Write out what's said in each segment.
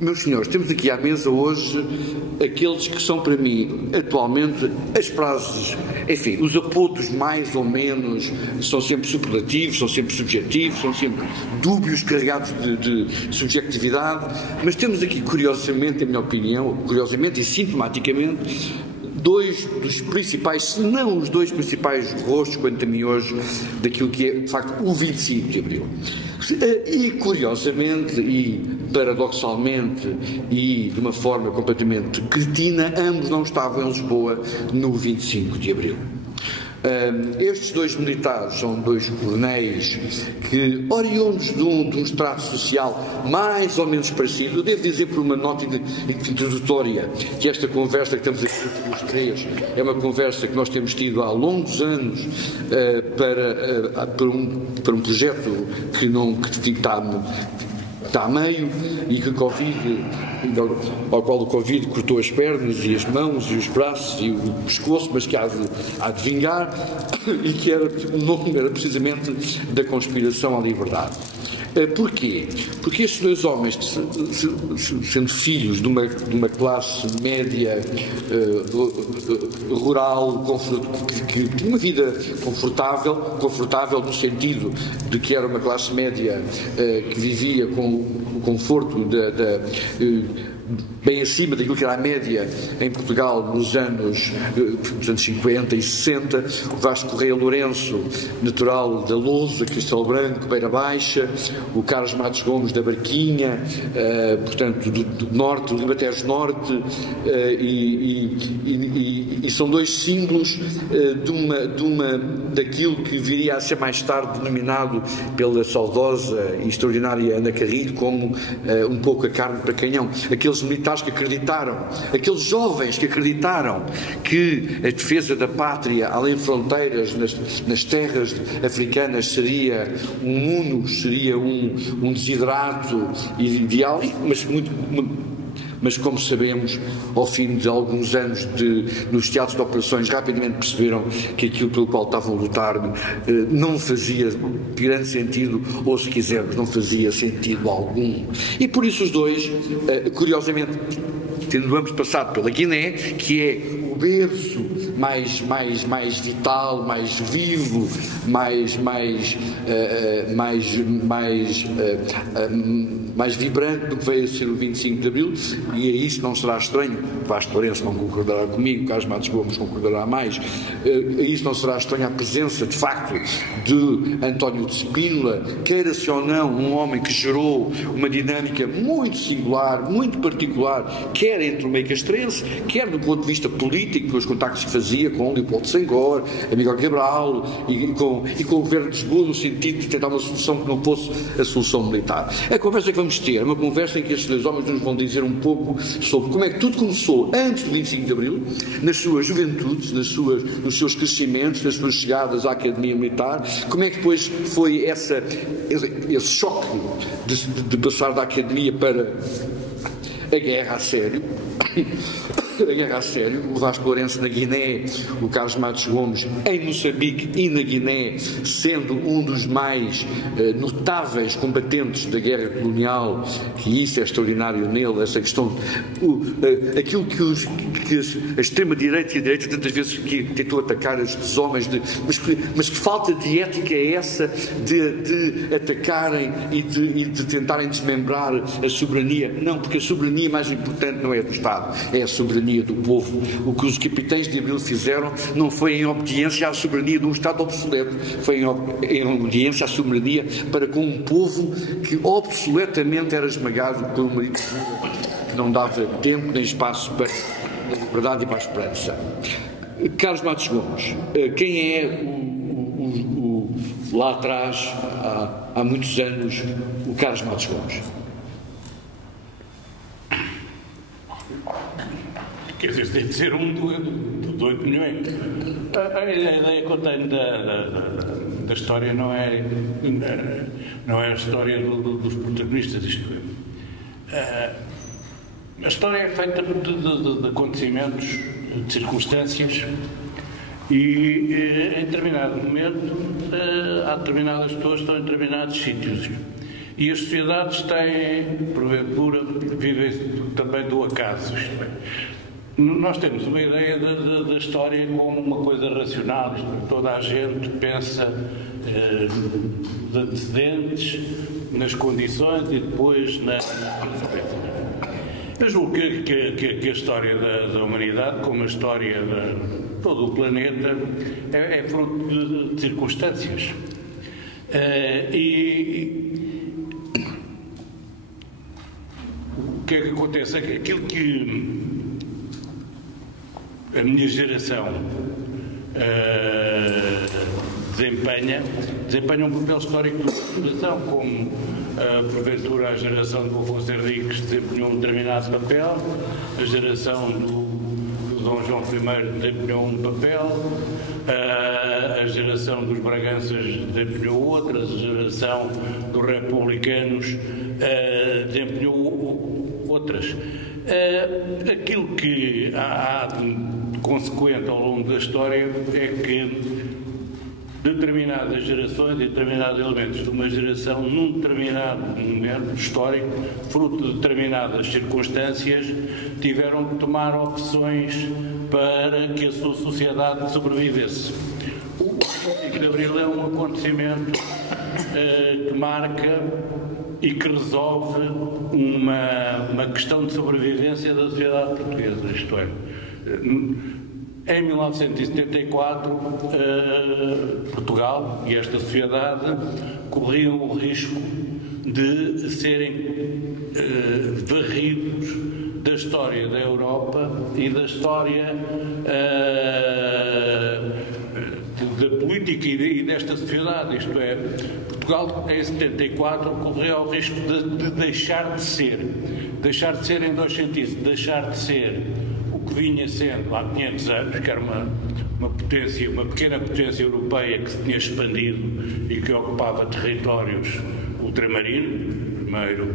Meus senhores, temos aqui à mesa hoje aqueles que são para mim, atualmente, as frases, enfim, os apodos mais ou menos são sempre superlativos, são sempre subjetivos, são sempre dúbios, carregados de subjetividade, mas temos aqui, curiosamente, em minha opinião, curiosamente e sintomaticamente, dois dos principais, se não os dois principais rostos, quanto a mim hoje, daquilo que é, de facto, o 25 de Abril. E, curiosamente, e paradoxalmente, e de uma forma completamente cretina, ambos não estavam em Lisboa no 25 de Abril. Estes dois militares são dois coronéis que, oriundos de um estrato social mais ou menos parecido. Eu devo dizer, por uma nota introdutória, que esta conversa que estamos aqui os três é uma conversa que nós temos tido há longos anos para um projeto que está a meio e que ao qual o Covid cortou as pernas e as mãos e os braços e o pescoço, mas que há de vingar, e que o nome era precisamente da conspiração à liberdade. Porquê? Porque estes dois homens, sendo filhos de uma classe média rural, que tinha uma vida confortável no sentido de que era uma classe média que vivia com o conforto bem acima daquilo que era a média em Portugal nos anos 50 e 60, o Vasco Correia Lourenço, natural da Lousa, Castelo Branco, Beira Baixa, o Carlos Matos Gomes da Barquinha, portanto do Norte, do Ribatejo Norte, e são dois símbolos daquilo que viria a ser mais tarde denominado pela saudosa e extraordinária Ana Carrilho como um pouco a carne para canhão. Aqueles militares que acreditaram, aqueles jovens que acreditaram que a defesa da pátria além fronteiras nas terras africanas seria um uno, seria um desiderato ideal, mas como sabemos, ao fim de alguns anos nos teatros de operações, rapidamente perceberam que aquilo pelo qual estavam a lutar não fazia grande sentido, ou se quisermos, não fazia sentido algum. E por isso os dois, curiosamente, tendo ambos passado pela Guiné, que é o berço mais vital, mais vivo, mais vibrante do que veio a ser o 25 de Abril, e a isso não será estranho, Vasco Lourenço não concordará comigo, Carlos Matos Gomes concordará mais, a isso não será estranho a presença, de facto, de António de Spínola, queira-se ou não, um homem que gerou uma dinâmica muito singular, muito particular, quer entre o meio castrense, quer do ponto de vista político, com os contactos que fazia com Leopoldo Senghor, Miguel Cabral e com o governo de Lisboa, no sentido de tentar uma solução que não fosse a solução militar. A conversa que vamos ter é uma conversa em que estes dois homens nos vão dizer um pouco sobre como é que tudo começou antes do 25 de Abril, nas suas juventudes, nos seus crescimentos, nas suas chegadas à Academia Militar, como é que depois foi esse choque de passar da Academia para a guerra a sério. A guerra a sério, o Vasco Lourenço na Guiné, o Carlos Matos Gomes em Moçambique e na Guiné, sendo um dos mais notáveis combatentes da guerra colonial, que isso é extraordinário nele, essa questão, aquilo que a extrema-direita e a direita tantas vezes que tentou atacar estes homens, mas que falta de ética é essa de atacarem e de tentarem desmembrar a soberania? Não, porque a soberania mais importante não é do Estado, é a soberania do povo. O que os capitães de Abril fizeram não foi em obediência à soberania de um Estado obsoleto, foi em obediência à soberania para com um povo que obsoletamente era esmagado por uma ditadura que não dava tempo nem espaço para a liberdade e para a esperança. Carlos Matos Gomes, quem é lá atrás, há muitos anos, o Carlos Matos Gomes? Quer dizer, tem de ser um do 8 milhões. A ideia que eu tenho da história não é a história dos protagonistas, isto é. A história é feita de acontecimentos, de circunstâncias, e em determinado momento há determinadas pessoas que estão em determinados sítios. E as sociedades têm, porventura, vivem também do acaso. Isto é, nós temos uma ideia da história como uma coisa racional. Isto é, toda a gente pensa nos antecedentes, nas condições e depois na consequência. Eu julgo que a história da humanidade, como a história de todo o planeta, é fruto de circunstâncias. O que é que acontece? Aquilo que a minha geração desempenha um papel histórico de civilização, como porventura a geração do Afonso Henriques desempenhou um determinado papel, a geração do Dom João I desempenhou um papel, a geração dos Braganças desempenhou outra, a geração dos republicanos desempenhou outras. Aquilo que há de consequente ao longo da história é que determinadas gerações e determinados elementos de uma geração, num determinado momento histórico, fruto de determinadas circunstâncias, tiveram que tomar opções para que a sua sociedade sobrevivesse. O 25 de Abril é um acontecimento que marca e que resolve uma questão de sobrevivência da sociedade portuguesa, isto é, em 1974, Portugal e esta sociedade corriam o risco de serem varridos da história da Europa e da história da política e desta sociedade, isto é, Portugal em 74 correu ao risco de deixar de ser em dois sentidos, deixar de ser o que vinha sendo há 500 anos, que era uma pequena potência europeia que se tinha expandido e que ocupava territórios ultramarinos, primeiro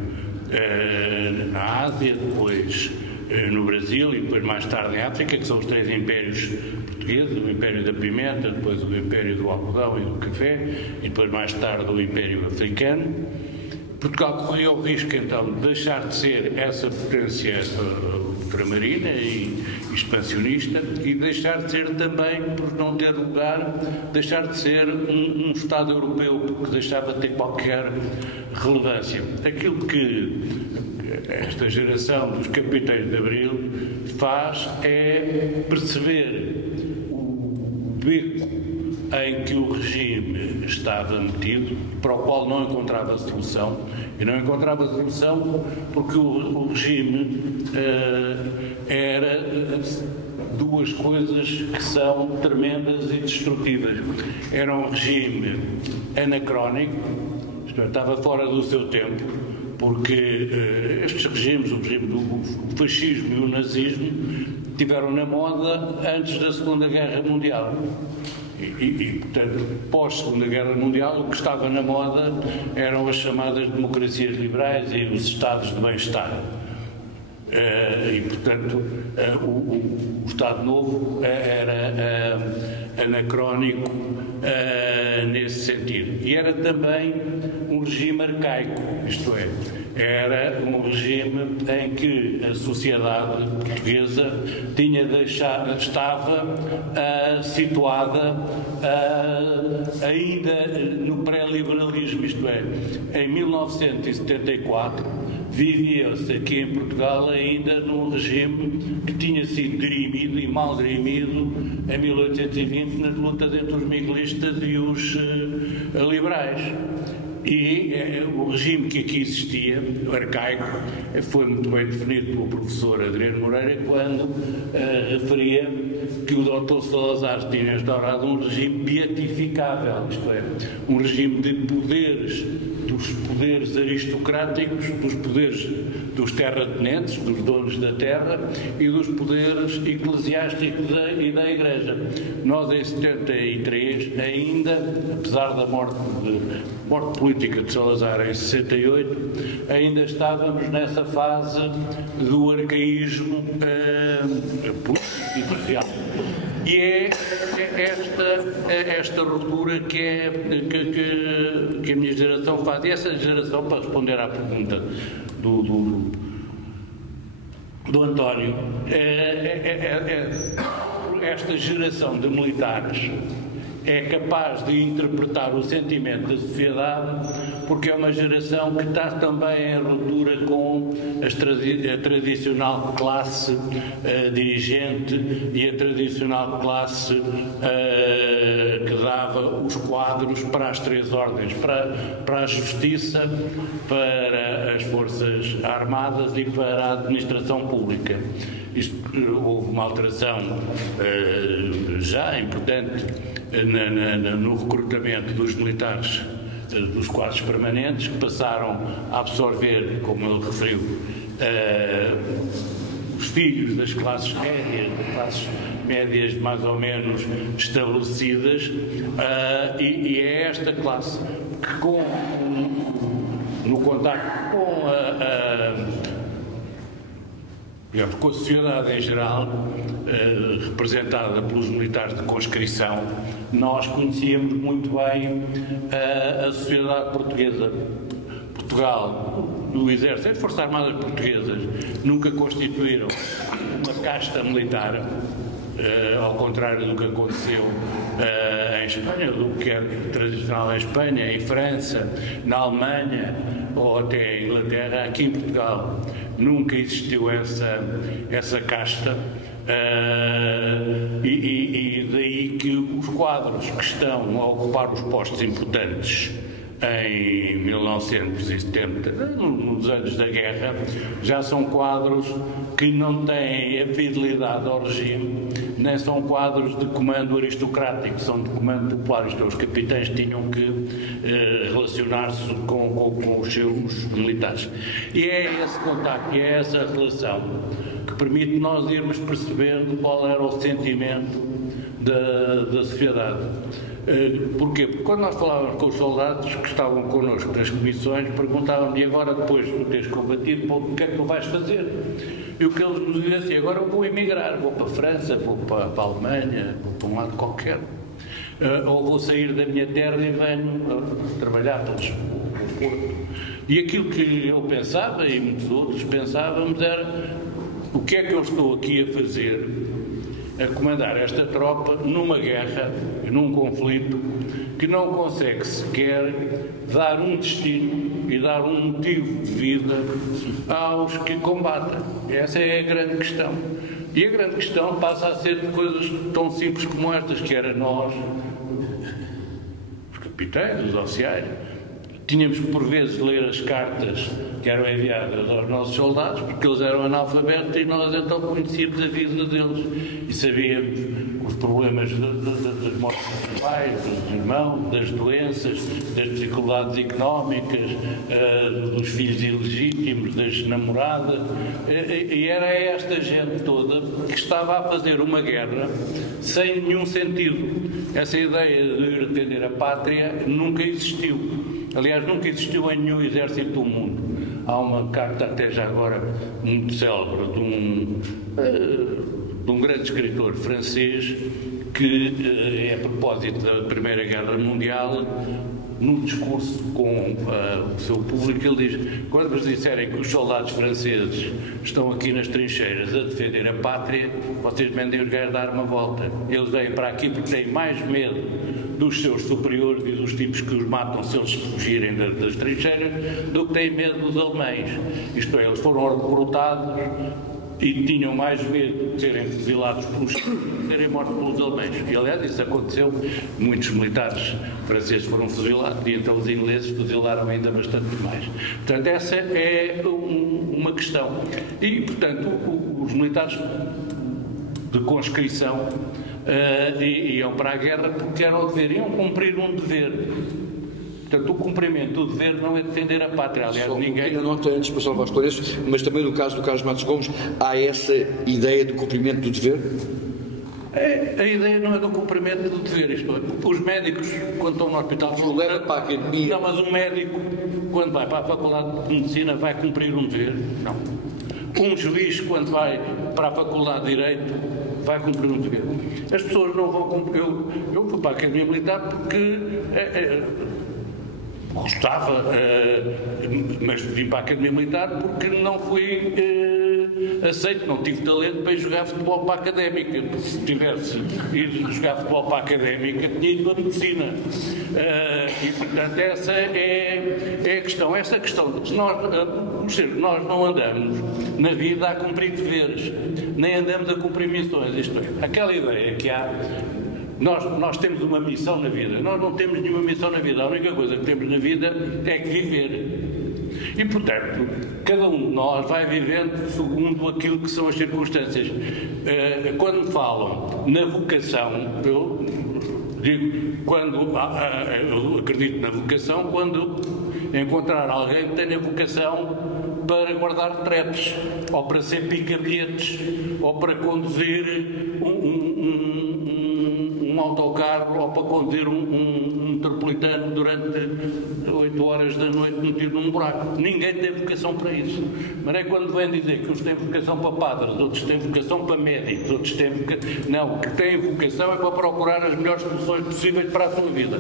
na Ásia, depois no Brasil e depois mais tarde em África, que são os três impérios portugueses, o Império da Pimenta, depois o Império do Algodão e do Café, e depois mais tarde o Império Africano. Portugal corria o risco, então, de deixar de ser essa potência ultramarina e expansionista e deixar de ser também, por não ter lugar, deixar de ser um Estado europeu, porque deixava de ter qualquer relevância. Aquilo que esta geração dos capitães de Abril faz é perceber o beco em que o regime estava metido, para o qual não encontrava solução, e não encontrava solução porque o regime era duas coisas que são tremendas e destrutivas. Era um regime anacrónico, isto é, estava fora do seu tempo, porque estes regimes, o regime do fascismo e o nazismo, tiveram na moda antes da Segunda Guerra Mundial. E, portanto, pós-Segunda Guerra Mundial, o que estava na moda eram as chamadas democracias liberais e os estados de bem-estar. E, portanto, o Estado Novo era anacrónico nesse sentido. E era também um regime arcaico, isto é, era um regime em que a sociedade portuguesa estava situada ainda no pré-liberalismo, isto é, em 1974 vivia-se aqui em Portugal ainda num regime que tinha sido dirimido e mal dirimido em 1820 nas lutas entre os miguelistas e os liberais. E o regime que aqui existia, arcaico, foi muito bem definido pelo professor Adriano Moreira quando referia que o Dr. Salazar tinha instaurado um regime beatificável, isto é, um regime de poderes, dos poderes aristocráticos, dos poderes dos terratenentes, dos donos da terra e dos poderes eclesiásticos e da Igreja. Nós em 73 ainda, apesar da morte política de Salazar em 68, ainda estávamos nessa fase do arcaísmo político e social. E é esta ruptura que a minha geração faz. E essa geração, para responder à pergunta do António, esta geração de militares é capaz de interpretar o sentimento da sociedade, porque é uma geração que está também em ruptura com a tradicional classe dirigente e a tradicional classe que dava os quadros para as três ordens, para a justiça, para as forças armadas e para a administração pública. Houve uma alteração já importante no recrutamento dos militares dos quadros permanentes, que passaram a absorver, como ele referiu, os filhos das classes médias mais ou menos estabelecidas, e é esta classe que, no contacto com com a sociedade em geral, representada pelos militares de conscrição, nós conhecíamos muito bem a sociedade portuguesa. Portugal, o Exército e as Forças Armadas Portuguesas nunca constituíram uma casta militar, ao contrário do que aconteceu em Espanha, do que é tradicional em Espanha, em França, na Alemanha ou até em Inglaterra. Aqui em Portugal nunca existiu essa casta, e daí que os quadros que estão a ocupar os postos importantes em 1970, nos anos da guerra, já são quadros que não têm a fidelidade ao regime, nem são quadros de comando aristocrático, são de comando popular. Isto, os capitães tinham que relacionar-se com os seus militares. E é esse contacto, e é essa relação que permite nós irmos percebendo qual era o sentimento da sociedade. Porquê? Porque quando nós falávamos com os soldados que estavam connosco nas comissões, perguntavam-me: e agora, depois de teres combatido, o que é que tu vais fazer? E o que eles nos diziam assim: agora eu vou emigrar, vou para a França, vou para a Alemanha, vou para um lado qualquer, ou vou sair da minha terra e venho trabalhar para o Porto. E aquilo que eu pensava, e muitos outros pensávamos, era: o que é que eu estou aqui a fazer, a comandar esta tropa numa guerra, num conflito que não consegue sequer dar um destino e dar um motivo de vida aos que combatem? Essa é a grande questão. E a grande questão passa a ser de coisas tão simples como estas, que era nós, os capitães, os oficiais, tínhamos que por vezes ler as cartas que eram enviadas aos nossos soldados, porque eles eram analfabetos, e nós então conhecíamos a vida deles e sabíamos os problemas das mortes dos pais, dos irmãos, das doenças, das dificuldades económicas, dos filhos ilegítimos, das namoradas, e era esta gente toda que estava a fazer uma guerra sem nenhum sentido. Essa ideia de ir defender a pátria nunca existiu. Aliás, nunca existiu em nenhum exército do mundo. Há uma carta, até já agora, muito célebre, de um grande escritor francês, que é a propósito da Primeira Guerra Mundial, num discurso com o seu público, ele diz: quando vos disserem que os soldados franceses estão aqui nas trincheiras a defender a pátria, vocês mandem os gajos dar uma volta. Eles vêm para aqui porque têm mais medo dos seus superiores e dos tipos que os matam se eles fugirem das trincheiras, do que têm medo dos alemães. Isto é, eles foram recrutados e tinham mais medo de serem fuzilados de serem mortos pelos alemães. E, aliás, isso aconteceu. Muitos militares franceses foram fuzilados, e então os ingleses fuzilaram ainda bastante mais. Portanto, essa é uma questão. E, portanto, os militares de conscrição iam para a guerra porque era o dever, iam cumprir um dever. Portanto, o cumprimento do dever não é defender a pátria. Aliás, ninguém... Não tenho antes de passar ao esclareço, mas também no caso do Carlos Matos Gomes, há essa ideia do cumprimento do dever? A ideia não é do cumprimento do dever. Isto é, os médicos, quando estão no hospital... Não leva para a academia. Não, mas um médico, quando vai para a Faculdade de Medicina, vai cumprir um dever? Não. Um juiz, quando vai para a Faculdade de Direito, vai cumprir um dever. As pessoas não vão cumprir. Eu fui para a Academia Militar porque gostava, mas vim para a Academia Militar porque não fui aceito, não tive talento para ir jogar futebol para a Académica. Se tivesse ido jogar futebol para a Académica, tinha ido para a Medicina. E, portanto, essa é a questão. Essa questão de nós não andamos na vida a cumprir deveres, nem andamos a cumprir missões. Isto é, aquela ideia que há. Nós temos uma missão na vida. Nós não temos nenhuma missão na vida. A única coisa que temos na vida é que viver. E, portanto, cada um de nós vai vivendo segundo aquilo que são as circunstâncias. Quando me falam na vocação, eu digo, eu acredito na vocação quando encontrar alguém que tenha vocação para guardar retretes, ou para ser pica-bilhetes, ou para conduzir um autocarro, ou para conduzir um metropolitano durante 8 horas da noite metido num buraco. Ninguém tem vocação para isso. Mas é quando vem dizer que uns têm vocação para padres, outros têm vocação para médicos, outros têm vocação... Não, o que têm vocação é para procurar as melhores soluções possíveis para a sua vida.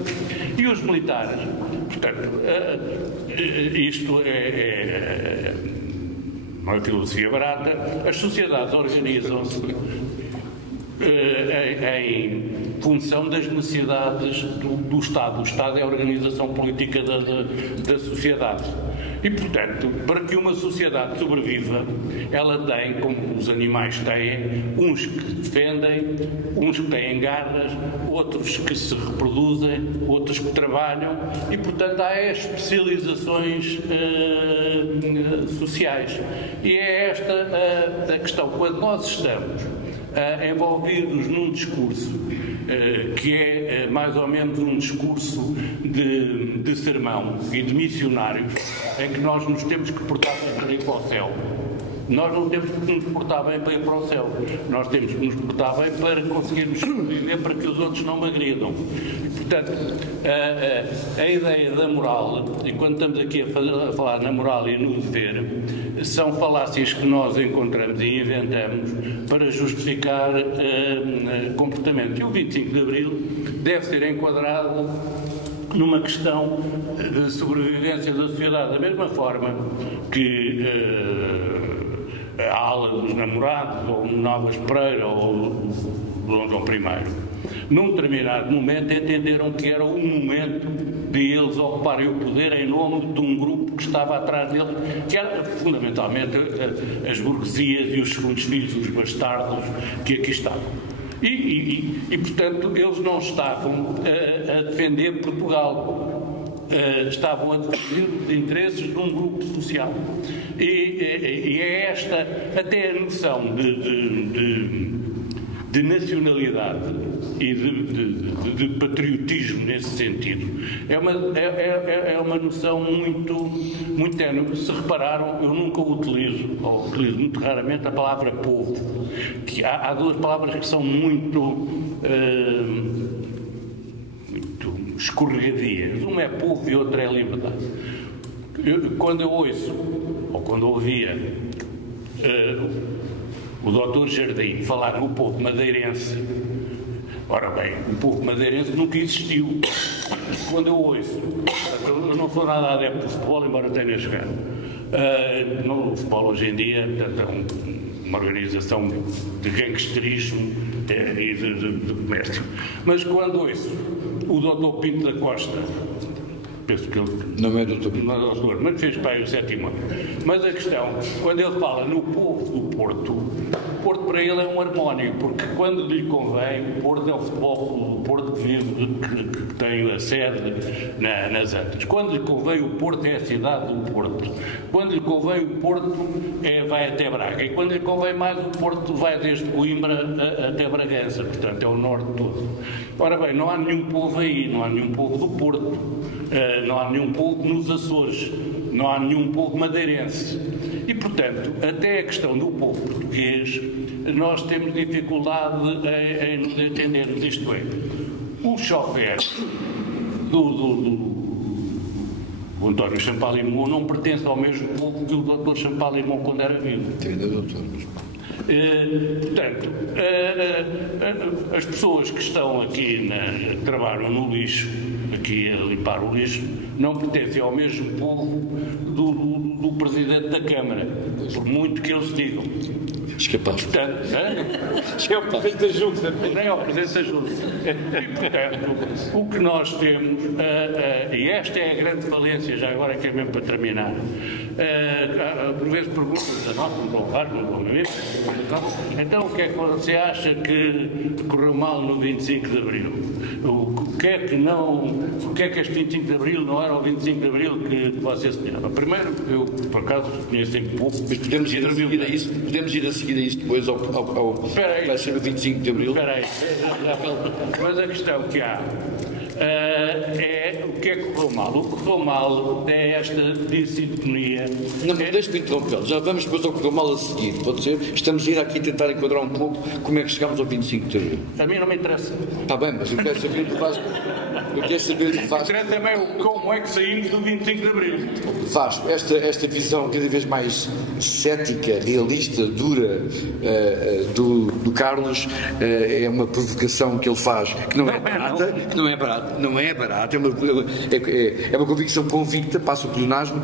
E os militares, portanto, isto é uma filosofia barata. As sociedades organizam-se em função das necessidades do Estado. O Estado é a organização política da sociedade. E, portanto, para que uma sociedade sobreviva, ela tem, como os animais têm, uns que defendem, uns que têm garras, outros que se reproduzem, outros que trabalham, e, portanto, há especializações sociais. E é esta a questão. Quando nós estamos envolvidos num discurso que é mais ou menos um discurso de sermão e de missionários, em que nós nos temos que portar bem para ir para o céu. Nós não temos que nos portar bem para ir para o céu. Nós temos que nos portar bem para conseguirmos sobreviver, para que os outros não me agridam. Portanto, a ideia da moral, e quando estamos aqui a falar na moral e no dever, são falácias que nós encontramos e inventamos para justificar comportamento. E o 25 de Abril deve ser enquadrado numa questão de sobrevivência da sociedade, da mesma forma que a ala dos namorados, ou o Novas Pereira, ou o Dom João I, num determinado momento entenderam que era o momento de eles ocuparem o poder em nome de um grupo que estava atrás deles, que era fundamentalmente as burguesias e os segundos filhos, os bastardos que aqui estavam. E portanto, eles não estavam a defender Portugal. Estavam a defender os interesses de um grupo social. E é esta até a noção de nacionalidade e de patriotismo nesse sentido. É uma noção muito ténue. Se repararam, eu nunca utilizo, ou utilizo muito raramente, a palavra povo. Que há duas palavras que são muito escorregadias. Uma é povo e outra é liberdade. Quando eu ouço, ou quando ouvia o Dr. Jardim falar no povo madeirense, ora bem, o povo madeirense nunca existiu. Quando eu ouço, eu não sou nada adepto de futebol, embora tenha jogado. O futebol hoje em dia é uma organização de gangsterismo e de comércio. Mas quando ouço o Dr. Pinto da Costa, penso que ele não é doutor, mas fez para aí o 7º ano. Mas a questão, quando ele fala no povo do Porto, o Porto para ele é um harmónio, porque quando lhe convém, o Porto é o futebol do Porto que tem a sede nas Antas. Quando lhe convém, o Porto é a cidade do Porto. Quando lhe convém, o Porto vai até Braga. E quando lhe convém mais, o Porto vai desde Coimbra até Bragança. Portanto, é o norte todo. Ora bem, não há nenhum povo aí, não há nenhum povo do Porto. Não há nenhum povo nos Açores, não há nenhum povo madeirense. E, portanto, até a questão do povo português, nós temos dificuldade em nos entendermos. Isto é, o chofer do António Champalimau não pertence ao mesmo povo que o Dr. Champalimau quando era vivo. Ainda doutor, mas... Portanto, as pessoas que estão aqui, que trabalham no lixo, aqui a limpar o lixo, não pertencem ao mesmo povo do Presidente da Câmara, por muito que eles digam. Escapado. Portanto, é o Presidente da Junta. nem ao Presidente da Junta. E, portanto, o que nós temos, e esta é a grande falência, já agora que é mesmo para terminar, por vezes perguntam-nos a nós, não faz, não mesmo. Então, o que é que você acha que correu mal no 25 de Abril? O que é que este 25 de Abril não era o 25 de Abril que você sonhava? Primeiro, eu, por acaso, conheço em pouco. Mas podemos ir a seguir a isso depois vai ser o 25 de Abril. Espera aí. Mas a questão que há é o que é que correu mal. O que correu mal é esta dissintonia. Não, deixe-me interrompê-lo. Já vamos depois ao que correu mal a seguir, pode ser? Estamos a ir aqui tentar enquadrar um pouco como é que chegamos ao 25 de Abril. A mim não me interessa. Está bem, mas eu quero saber do Vasco. Interessa também como é que saímos do 25 de Abril. Vasco, esta visão cada vez mais cética, realista, dura do Carlos é uma provocação que ele faz, que não é barata, é uma convicção convicta, passa o pleonasmo.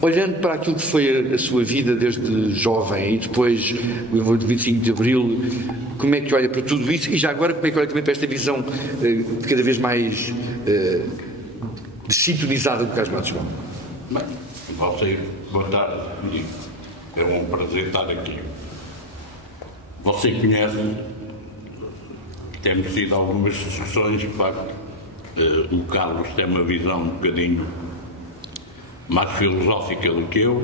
Olhando para aquilo que foi a sua vida desde jovem e depois o envolvimento do 25 de Abril, como é que olha para tudo isso? E já agora, como é que olha também para esta visão cada vez mais sintonizada do Carlos Matos Gomes? Bem, você, boa tarde, é um prazer estar aqui. Você conhece, temos tido algumas discussões, de facto, o Carlos tem uma visão um bocadinho mais filosófica do que eu.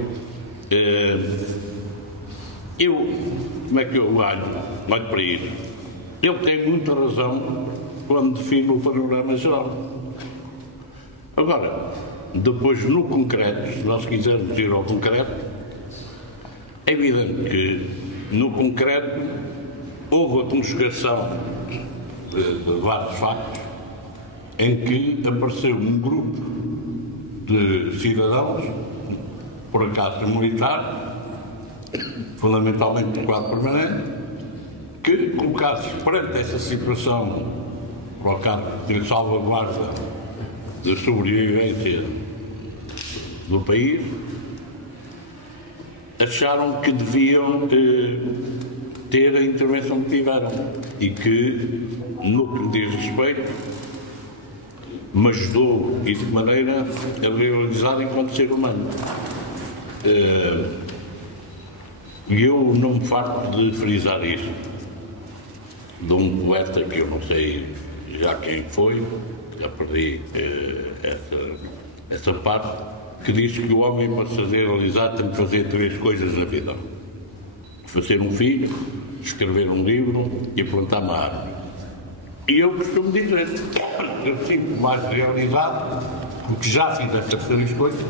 Como é que eu olho para isso? Ele tem muita razão quando define o panorama geral. Agora, depois no concreto, se nós quisermos ir ao concreto, é evidente que no concreto houve a conjugação de vários factos em que apareceu um grupo de cidadãos, por acaso militar, fundamentalmente de quadro permanente, que, colocados perante essa situação, por acaso de salvaguarda da sobrevivência do país, acharam que deviam ter a intervenção que tiveram e que, no que diz respeito, me ajudou e de maneira a realizar enquanto ser humano. Eu não me farto de frisar isso, de um poeta que eu não sei já quem foi, já perdi essa parte, que diz que o homem, para se realizar, tem de fazer 3 coisas na vida: fazer um filho, escrever um livro e plantar uma árvore. E eu costumo dizer, eu sinto mais realizado, porque já fiz estas 3 coisas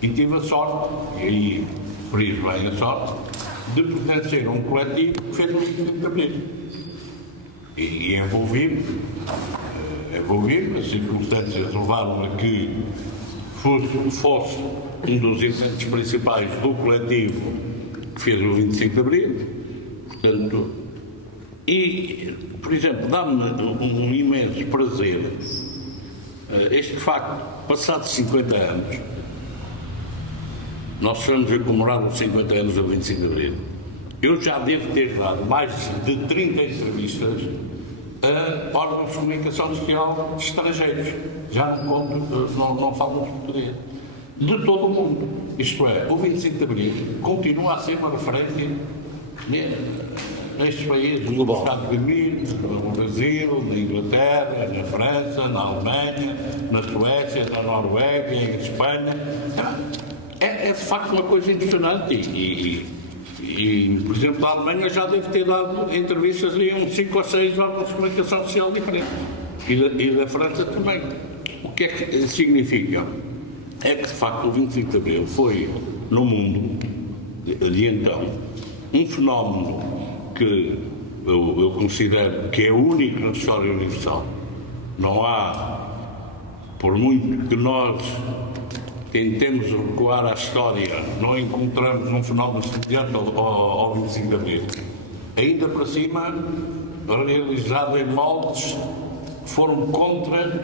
e tive a sorte, e aí friso bem a sorte, de pertencer a um coletivo que fez o 25 de Abril. E envolvi-me, as circunstâncias levaram a que fosse um dos eventos principais do coletivo que fez o 25 de Abril. Portanto, e, por exemplo, dá-me um imenso prazer este facto, passados 50 anos, nós estamos a comemorar os 50 anos do 25 de Abril. Eu já devo ter dado mais de 30 entrevistas a órgãos de comunicação social estrangeiros. Já não falam português. De todo o mundo. Isto é, o 25 de Abril continua a ser uma referência nestes países, nos Estados Unidos, no Brasil, na Inglaterra, na França, na Alemanha, na Suécia, na Noruega, em Espanha. É de facto uma coisa impressionante e, por exemplo, na Alemanha já deve ter dado entrevistas a uns 5 ou 6 órgãos de comunicação social diferentes. E da França também. O que é que significa? É que, de facto, o 25 de Abril foi, no mundo de então, um fenómeno que eu considero que é único na história universal. Não há, por muito que nós tentemos recuar à história, não encontramos um fenómeno semelhante ao 25 de Abril. Ainda para cima, realizado em moldes que foram contra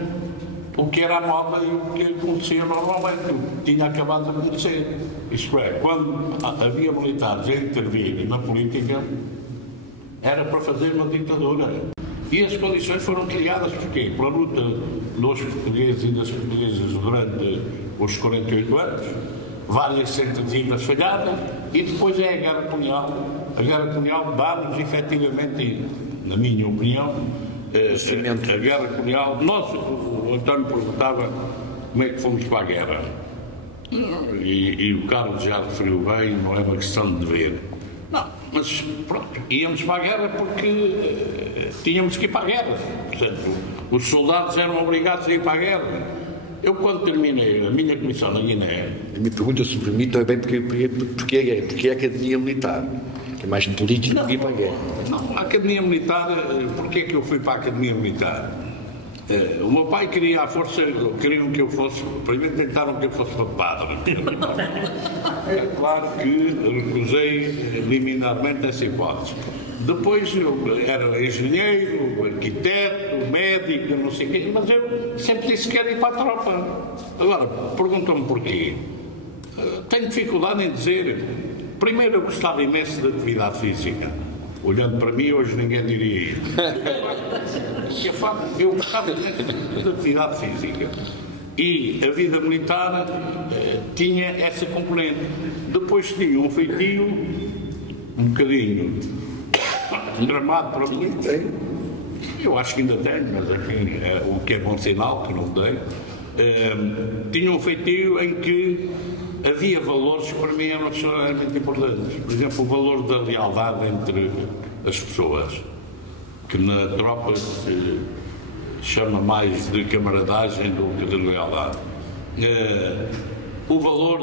o que era a moda e o que acontecia normalmente, o que tinha acabado de acontecer. Isto é, quando havia militares a intervir na política, era para fazer uma ditadura. E as condições foram criadas porquê? Pela luta dos portugueses e das portuguesas durante os 48 anos, várias tentativas falhadas, e depois é a Guerra Colonial. A Guerra Colonial dá-nos, efetivamente, na minha opinião, a Guerra Colonial. O António perguntava como é que fomos para a guerra. E o Carlos já referiu bem, não é uma questão de dever. Não, mas pronto, íamos para a guerra porque tínhamos que ir para a guerra. Portanto, os soldados eram obrigados a ir para a guerra. Eu, quando terminei a minha comissão na Guiné... A minha pergunta, se me permite, é bem porque a guerra, porque é a Academia Militar, que é mais político do que ir para a guerra. Não, a Academia Militar, porque é que eu fui para a Academia Militar? O meu pai queria à força, queriam que eu fosse, primeiro tentaram que eu fosse padre. É claro que recusei liminarmente essa hipótese. Depois eu era engenheiro, arquiteto, médico, não sei o quê, mas eu sempre disse que quero ir para a tropa. Agora, perguntam-me porquê. Tenho dificuldade em dizer. Primeiro, eu gostava imenso de atividade física. Olhando para mim, hoje ninguém diria isso. Eu gostava de atividade física. E a vida militar tinha essa componente. Depois tinha um feitio um bocadinho tramado para mim. Eu acho que ainda tenho, mas enfim, o que é bom sinal, que não tenho. Tinha um feitio em que havia valores que para mim eram extraordinariamente importantes. Por exemplo, o valor da lealdade entre as pessoas, que na tropa se chama mais de camaradagem do que de lealdade. O valor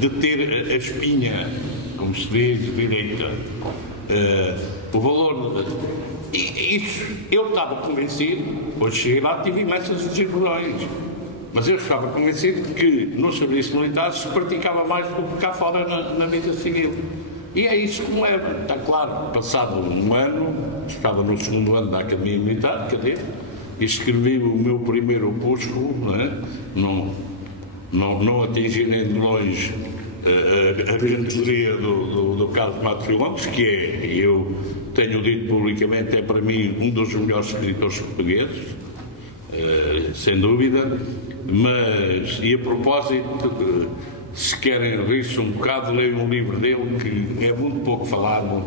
de ter a espinha, como se diz, direita. O valor... Isso, eu estava convencido, depois cheguei lá, tive imensas desilusões. Mas eu estava convencido que no serviço militar se praticava mais do que cá fora na vida civil. E é isso como é. Está claro, passado um ano, estava no segundo ano da Academia Militar, cadê? E escrevi o meu primeiro opúsculo, não atingi nem de longe a categoria do Carlos Matos Filhões, que é, eu tenho dito publicamente, é para mim um dos melhores escritores portugueses, sem dúvida. Mas, e a propósito, se querem rir-se um bocado, leiam um livro dele que é muito pouco falado,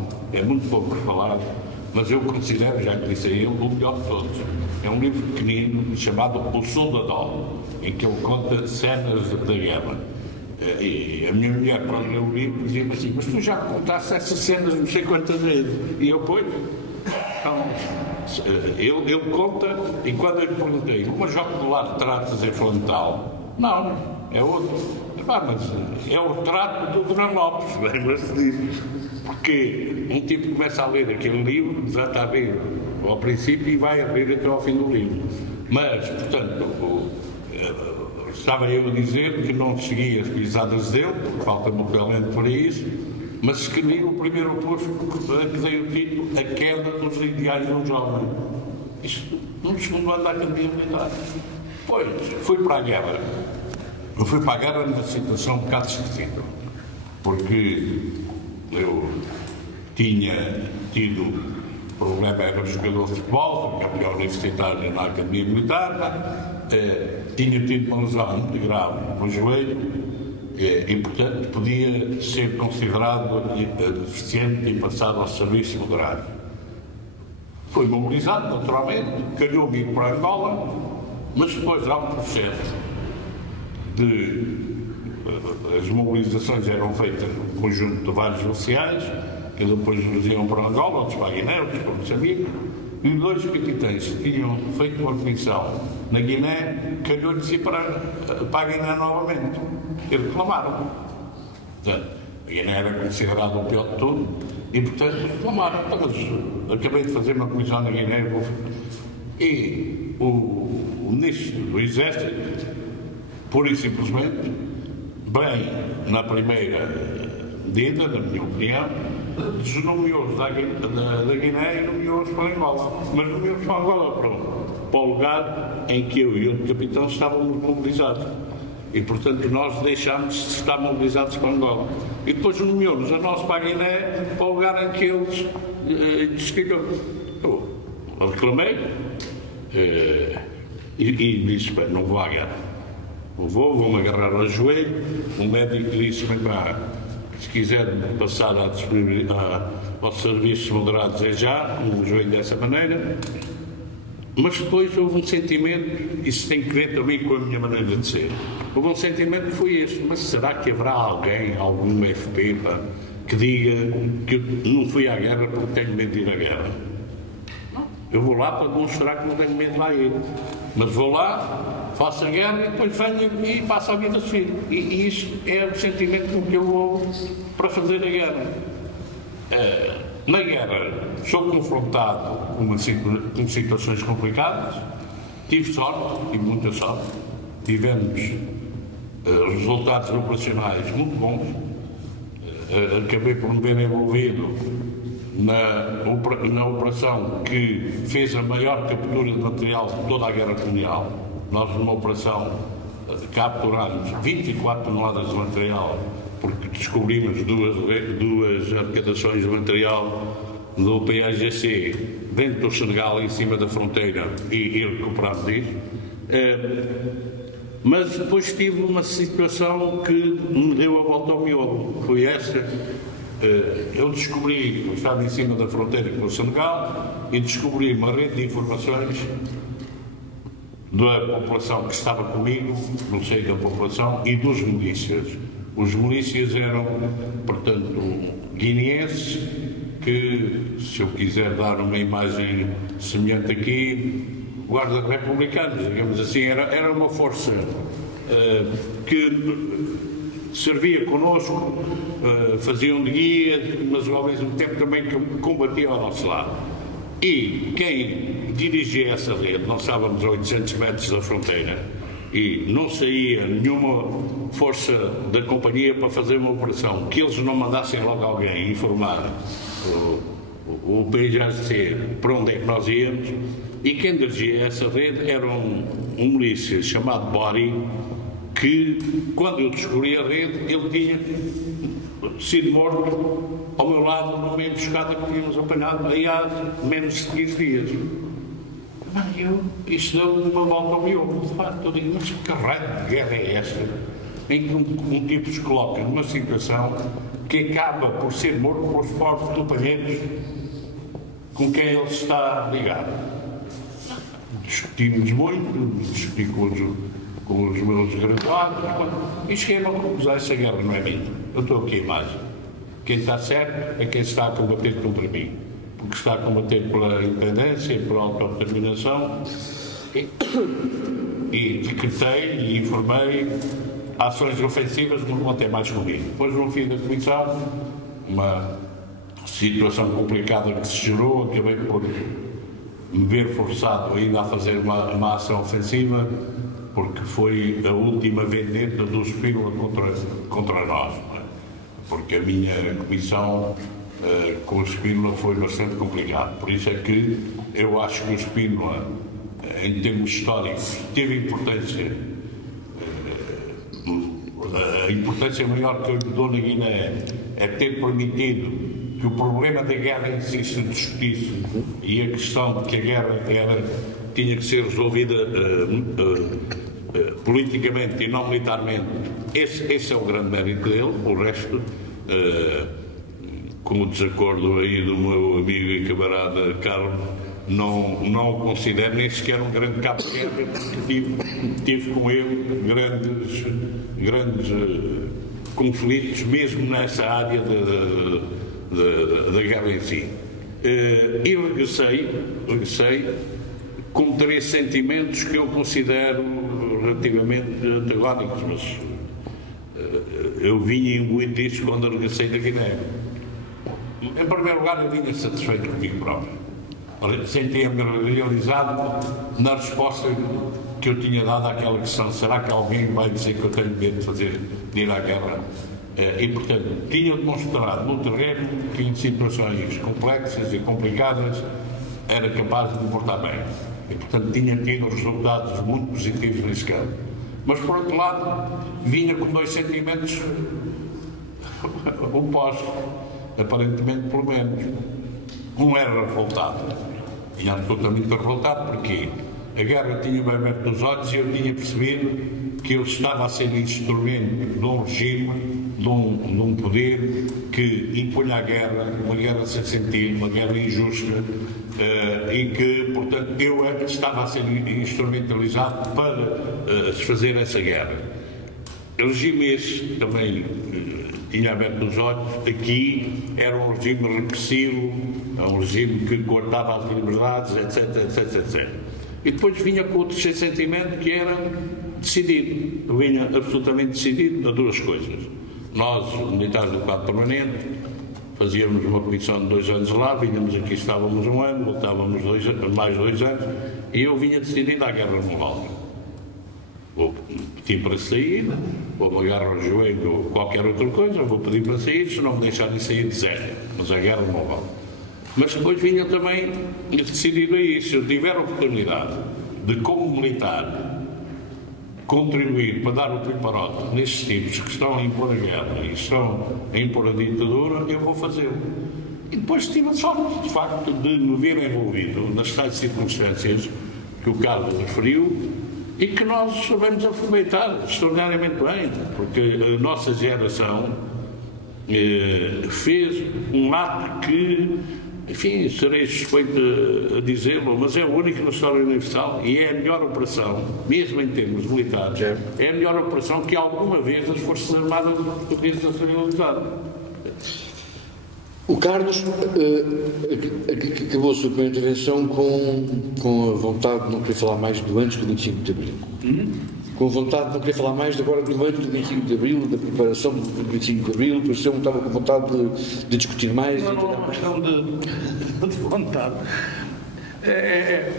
mas eu considero, já que disse a ele, o melhor de todos. É um livro pequenino chamado O Soldador, em que ele conta cenas da guerra. E a minha mulher, quando leu o livro, dizia-me assim: mas tu já contaste essas cenas não sei quantas vezes? E eu, pois, então, ele conta, e quando eu lhe perguntei, uma jogo de lá retratos em frontal? Não, é outro. Mas é o retrato do Durão Lopes, lembra-se disso? Porque um tipo começa a ler aquele livro, já está a ver ao princípio e vai a ver até ao fim do livro. Mas, portanto, estava eu a dizer que não segui as pisadas dele, porque falta-me o talento para isso, mas escrevi o primeiro opúsculo que dei o título A Queda dos Ideais do Jovem. Isto no segundo ano da Academia Militar. Pois, fui para a guerra. Eu fui para a guerra numa situação um bocado esquisita, porque eu tinha tido problema, era jogador de futebol, fui campeão universitário na Academia Militar, tinha tido uma lesão muito grave no joelho, e portanto podia ser considerado deficiente e passado ao serviço moderado. Fui mobilizado, naturalmente, calhou-me ir para Angola, mas depois há um processo as mobilizações eram feitas num conjunto de vários oficiais, que depois nos iam para Angola, outros para a Guiné, outros para Moçambique, e dois capitães que tinham feito uma comissão na Guiné, calhou-lhes ir para a Guiné novamente. E reclamaram. Portanto, a Guiné era considerada o pior de tudo, e portanto reclamaram. Mas acabei de fazer uma comissão na Guiné, e o ministro do Exército pura e simplesmente, bem na primeira medida, na minha opinião, desnomeou-os da Guiné e nomeou-os para Angola. Mas nomeou-os para Angola para o lugar em que eu e outro capitão estávamos mobilizados. E, portanto, nós deixámos de estar mobilizados para Angola. E depois nomeou-nos a nós para a Guiné, para o lugar em que eles descriam. Eu reclamei e disse: bem, não vou à guerra. Vou-me agarrar ao joelho. O médico disse-me: se quiser passar aos serviços moderados é já, o joelho dessa maneira. Mas depois houve um sentimento, isso tem que ver também com a minha maneira de ser. Houve um sentimento que foi este: mas será que haverá alguém, algum FP, que diga que eu não fui à guerra porque tenho medo de ir à guerra? Eu vou lá para demonstrar que não tenho medo de lá ir. Mas vou lá, faço a guerra e depois venho e passo a vida civil. E isto é o sentimento com que eu vou para fazer a guerra. Na guerra sou confrontado com situações complicadas. Tive sorte, tive muita sorte. Tivemos resultados operacionais muito bons. Acabei por me ver envolvido na operação que fez a maior captura de material de toda a guerra colonial. Nós, numa operação, capturámos 24 toneladas de material, porque descobrimos duas arrecadações de material do PAGC dentro do Senegal, em cima da fronteira, e recuperámos isso. Mas depois tive uma situação que me deu a volta ao miolo. Foi esta. Eu descobri, eu estava em cima da fronteira com o Senegal, e descobri uma rede de informações da população que estava comigo, no seio da população, e dos milícias. Os milícias eram, portanto, guineenses, que, se eu quiser dar uma imagem semelhante aqui, guardas republicanos, digamos assim, era uma força que servia connosco, faziam de guia, mas ao mesmo tempo também combatia ao nosso lado. E quem dirigia essa rede, nós estávamos a 800 metros da fronteira e não saía nenhuma força da companhia para fazer uma operação, que eles não mandassem logo alguém informar o PAGC para onde é que nós íamos. E quem dirigia essa rede era um milícia chamado Bori, que, quando eu descobri a rede, ele tinha sido morto ao meu lado numa emboscada que tínhamos apanhado aí há menos de 15 dias. Isto deu-me uma volta ao miolo. De facto, eu digo: mas que raio de guerra é esta? Em que um tipo se coloca numa situação que acaba por ser morto por os próprios companheiros com quem ele está ligado. Discutimos muito, discuti com os meus graduados, e cheguei a uma conclusão: essa guerra não é minha. Eu estou aqui a imagem. Quem está certo é quem está a combater contra mim, porque está a combater pela independência, pela autodeterminação, e decretei e informei ações ofensivas que não vão ter mais comigo. Depois, no fim da comissão, uma situação complicada que se gerou, acabei por me ver forçado ainda a fazer uma ação ofensiva, porque foi a última vendetta do Spínola contra nós. Porque a minha comissão com o Spínola foi bastante complicada. Por isso é que eu acho que o Spínola, em termos históricos, teve importância. A importância maior que eu lhe dou na Guiné é ter permitido que o problema da guerra em si se discutisse, e a questão de que a guerra tinha que ser resolvida politicamente e não militarmente. Esse é o grande mérito dele. O resto, com o desacordo aí do meu amigo e camarada Carlos, não o considero nem sequer um grande cabo de guerra, porque tive com ele grandes conflitos, mesmo nessa área da guerra em si. E regressei com 3 sentimentos que eu considero relativamente antagónicos, mas eu vinha imbuído disso quando regressei da Guiné. Em primeiro lugar, eu vinha satisfeito comigo próprio. Sentia-me realizado na resposta que eu tinha dado àquela questão: será que alguém vai dizer que eu tenho medo de ir à guerra? E, portanto, tinha demonstrado no terreno que em situações complexas e complicadas era capaz de me portar bem. E, portanto, tinha tido resultados muito positivos nesse campo. Mas, por outro lado, vinha com dois sentimentos opostos, aparentemente, pelo menos. Um era revoltado, e absolutamente revoltado, porque a guerra tinha-me aberto os olhos e eu tinha percebido que ele estava a ser instrumento de um regime, de um poder que impunha a guerra, uma guerra sem sentido, uma guerra injusta, e que, portanto, eu estava a ser instrumentalizado para se fazer essa guerra. O regime esse também tinha aberto os olhos. Aqui era um regime repressivo, um regime que cortava as liberdades, etc, etc, etc. E depois vinha com o terceiro sentimento, que era decidido. Eu vinha absolutamente decidido a duas coisas. Nós, militares do quadro permanente, fazíamos uma comissão de 2 anos lá, vinhamos aqui, estávamos 1 ano, voltávamos mais 2 anos, e eu vinha decidido à guerra mongólica. Vou pedir para sair, ou uma guerra ao joelho, ou qualquer outra coisa, vou pedir para sair, se não me deixarem sair, deserto. Mas a guerra mongólica. Mas depois vinha também decidido a isso. Se eu tiver a oportunidade de, como militar, contribuir para dar o triparote nesses tipos que estão a impor a guerra e estão a impor a ditadura, eu vou fazê-lo. E depois tive a sorte, de facto, de me ver envolvido nas tais circunstâncias que o Carlos referiu e que nós sabemos aproveitar extraordinariamente bem, porque a nossa geração fez um ato que, enfim, serei suspeito a dizê-lo, mas é o único na história universal e é a melhor operação, mesmo em termos militares, é a melhor operação que alguma vez as Forças Armadas portuguesas tenham realizado. O Carlos acabou a sua primeira intervenção com a vontade de não querer falar mais do antes do 25 de Abril. Com a vontade de não querer falar mais agora do antes do 25 de Abril, da preparação do 25 de Abril, por isso eu estava com vontade de discutir mais. Não é uma questão de vontade. É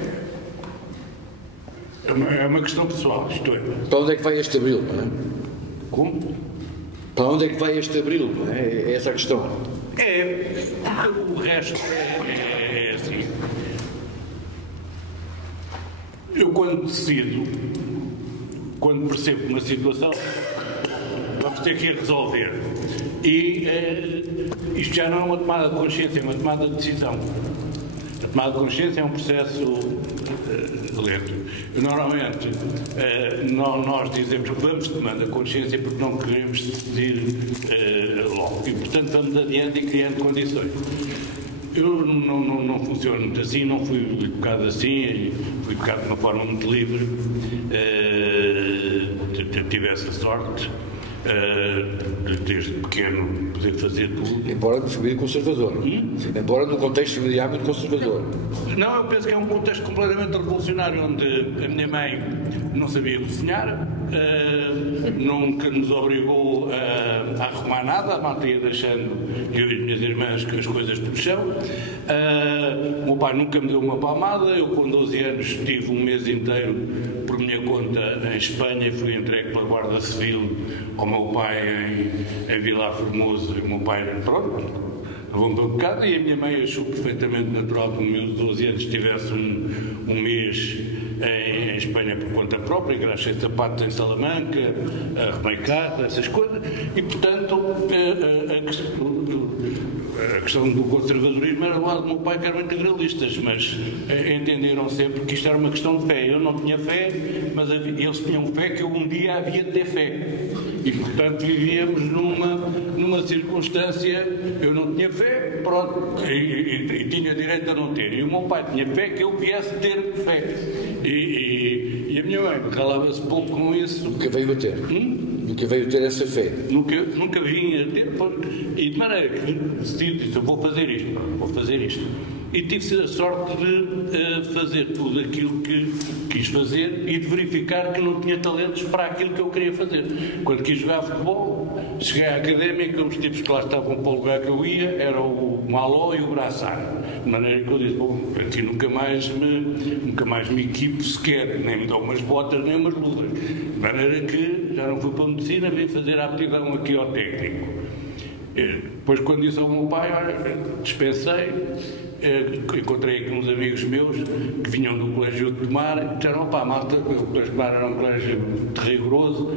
uma questão pessoal, isto é. Para onde é que vai este Abril, não é? Como? Para onde é que vai este Abril, não é? É essa a questão. O resto é assim. Eu quando decido, quando percebo uma situação, vamos ter que a resolver. E isto já não é uma tomada de consciência, é uma tomada de decisão. A tomada de consciência é um processo lento. Normalmente, nós dizemos que vamos tomando a consciência porque não queremos decidir logo. E, portanto, vamos adiante e criando condições. Eu não funciono muito assim, não fui educado assim, fui educado de uma forma muito livre. Tive essa sorte. Desde pequeno poder fazer tudo. Embora de família conservadora. Embora num contexto familiar muito conservador. Não, eu penso que é um contexto completamente revolucionário, onde a minha mãe não sabia cozinhar, nunca nos obrigou a arrumar nada, a manter deixando eu e as minhas irmãs as coisas no chão. O meu pai nunca me deu uma palmada. Eu com 12 anos estive um mês inteiro por minha conta em Espanha e fui entregue pela Guarda Civil ao meu pai em Vilar Formoso. E o meu pai, pronto, levou-me um bocado, e a minha mãe achou perfeitamente natural que meus 12 anos tivesse um mês em Espanha por conta própria, engraxei sapatos em Salamanca, arrumei casa, essas coisas, e portanto a questão do conservadorismo era do lado do meu pai, que eram integralistas, mas entenderam sempre que isto era uma questão de fé. Eu não tinha fé, mas eles tinham fé que eu um dia havia de ter fé. E, portanto, vivíamos numa circunstância, eu não tinha fé, pronto, e tinha direito a não ter. E o meu pai tinha fé que eu viesse ter fé. E a minha mãe calava-se pouco com isso. Nunca veio a ter. Nunca veio a ter essa fé. Nunca vinha a ter. E de maneira que decidi, eu vou fazer isto. e tive a sorte de fazer tudo aquilo que quis fazer e de verificar que não tinha talentos para aquilo que eu queria fazer. Quando quis jogar futebol, cheguei à académica, os tipos que lá estavam para o lugar que eu ia eram o Maló e o Braçar. De maneira que eu disse, bom, aqui nunca mais me equipo sequer, nem me dão umas botas nem umas luvas. De maneira que já não fui para a medicina, vim fazer a aptidão aqui ao técnico. Depois, quando disse ao meu pai, dispensei, encontrei aqui uns amigos meus que vinham do Colégio de Tomar e disseram, pá, malta, o Colégio de Tomar era um colégio rigoroso,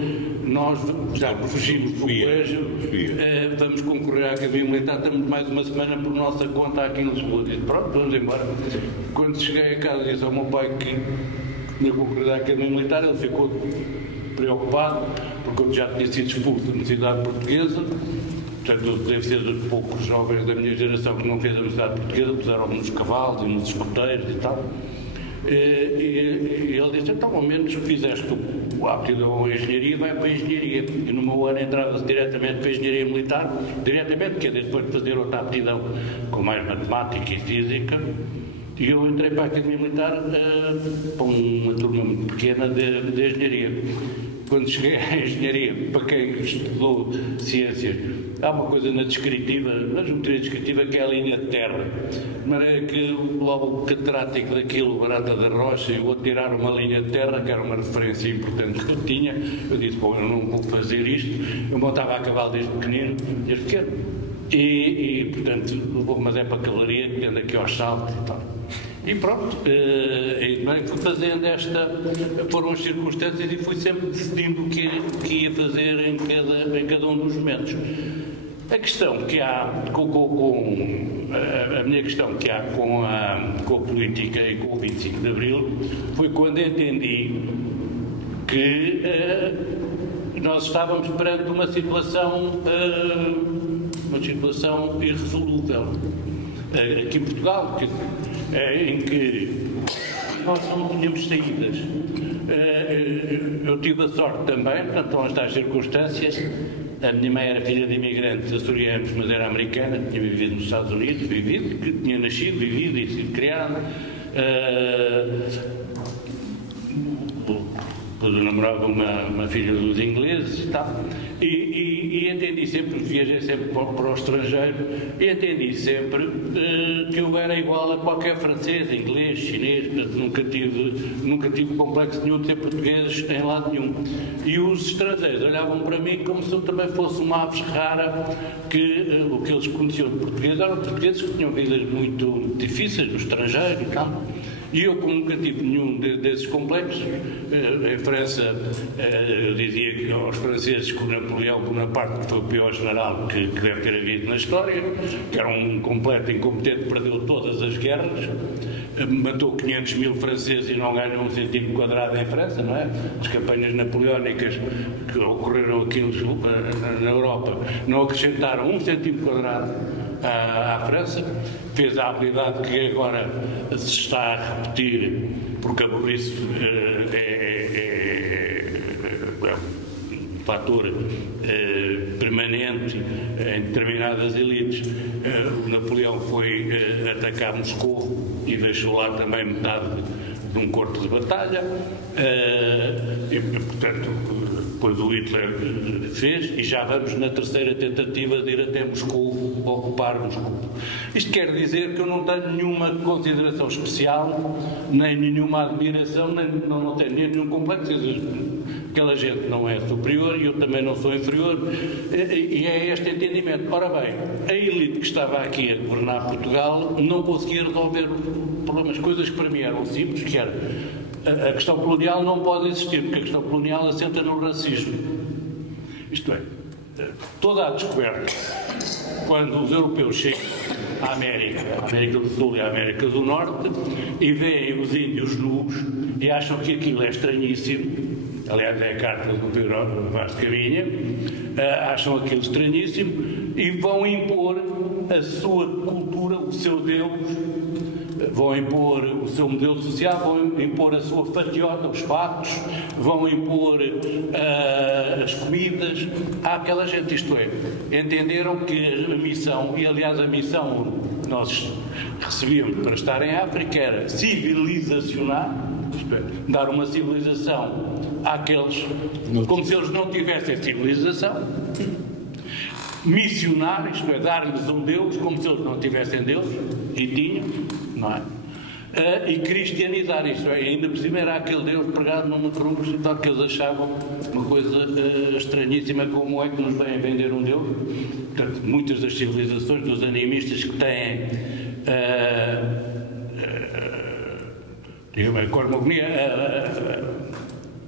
nós já fugimos do colégio, vamos concorrer à Academia Militar, estamos mais uma semana por nossa conta aqui em Lisboa. Disse, pronto, vamos embora. Quando cheguei a casa, disse ao meu pai que tinha concorrido à Academia Militar, ele ficou preocupado, porque eu já tinha sido expulso da Universidade Portuguesa. Portanto, eu devo ser dos poucos jovens da minha geração que não fez a Universidade Portuguesa, puseram-me nos cavalos e nos escoteiros e tal. E ele disse, então, ao menos fizeste a aptidão à engenharia, vai para a engenharia. E no meu ano entrava-se diretamente para a engenharia militar, diretamente, quer dizer, depois de fazer outra aptidão com mais matemática e física. E eu entrei para a Academia Militar para uma turma muito pequena de engenharia. Quando cheguei à engenharia, para quem estudou ciências, há uma coisa na descritiva, na geometria descritiva, que é a linha de terra. De maneira que logo o catedrático daquilo, Barata da Rocha, e o outro tiraram uma linha de terra, que era uma referência importante que eu tinha. Eu disse, bom, eu não vou fazer isto. Eu montava a cavalo desde pequenino, desde pequeno. E portanto, mas é para a cavalaria, que anda aqui aos saltos e tal. E pronto, fui fazendo foram as circunstâncias e fui sempre decidindo o que ia fazer em cada um dos momentos. A questão que há a minha questão que há com a política e com o 25 de Abril foi quando entendi que nós estávamos perante uma situação irresolúvel aqui em Portugal, em que nós não tínhamos saídas. Eu tive a sorte também, portanto, estão estas circunstâncias. A minha mãe era filha de imigrantes açorianos, mas era americana, tinha vivido nos Estados Unidos, tinha nascido, vivido e sido criada. Depois eu namorava uma filha dos ingleses e tal. E entendi sempre, viajei sempre para o estrangeiro, e entendi sempre que eu era igual a qualquer francês, inglês, chinês, portanto nunca tive complexo nenhum de ser português em lado nenhum. E os estrangeiros olhavam para mim como se eu também fosse uma aves rara, que o que eles conheciam de português eram portugueses que tinham vidas muito difíceis no estrangeiro e tal. E eu, como nunca tive nenhum desses complexos, em França, eu dizia que aos franceses que o Napoleão Bonaparte foi o pior general que deve ter havido na história, que era um completo incompetente, perdeu todas as guerras, matou 500 mil franceses e não ganhou um centímetro quadrado em França, não é? As campanhas napoleónicas que ocorreram aqui na Europa não acrescentaram um centímetro quadrado à França, fez a habilidade que agora se está a repetir, porque a burrice é um fator permanente em determinadas elites. O Napoleão foi atacar Moscou e deixou lá também metade de um corpo de batalha, e portanto depois o Hitler fez, e já vamos na terceira tentativa de ir até Moscou, ocupar Moscou. Isto quer dizer que eu não tenho nenhuma consideração especial, nem nenhuma admiração, não tenho nenhum complexo. Aquela gente não é superior e eu também não sou inferior, e é este entendimento. Ora bem, a elite que estava aqui a governar Portugal não conseguia resolver os problemas, coisas que para mim eram simples, que era a questão colonial não pode existir, porque a questão colonial assenta no racismo. Isto é, toda a descoberta, quando os europeus chegam à América do Sul e à América do Norte, e veem os índios nus e acham que aquilo é estranhíssimo, aliás é a carta do Pedro Vaz de Caminha, acham aquilo estranhíssimo e vão impor a sua cultura, o seu Deus, vão impor o seu modelo social, vão impor a sua fatiota, os fatos, vão impor as comidas àquela gente. Isto é, entenderam que a missão, e aliás a missão nós recebíamos para estar em África era civilizacionar, isto é, dar uma civilização àqueles, como se eles não tivessem civilização, missionar, isto é, dar-lhes um Deus como se eles não tivessem Deus, e tinham, não é? E cristianizar, isto é, ainda por cima era aquele Deus pregado numa cruz, então que eles achavam uma coisa estranhíssima, como é que nos vêm vender um Deus. Portanto, muitas das civilizações, dos animistas que têm digamos, a cosmogonia,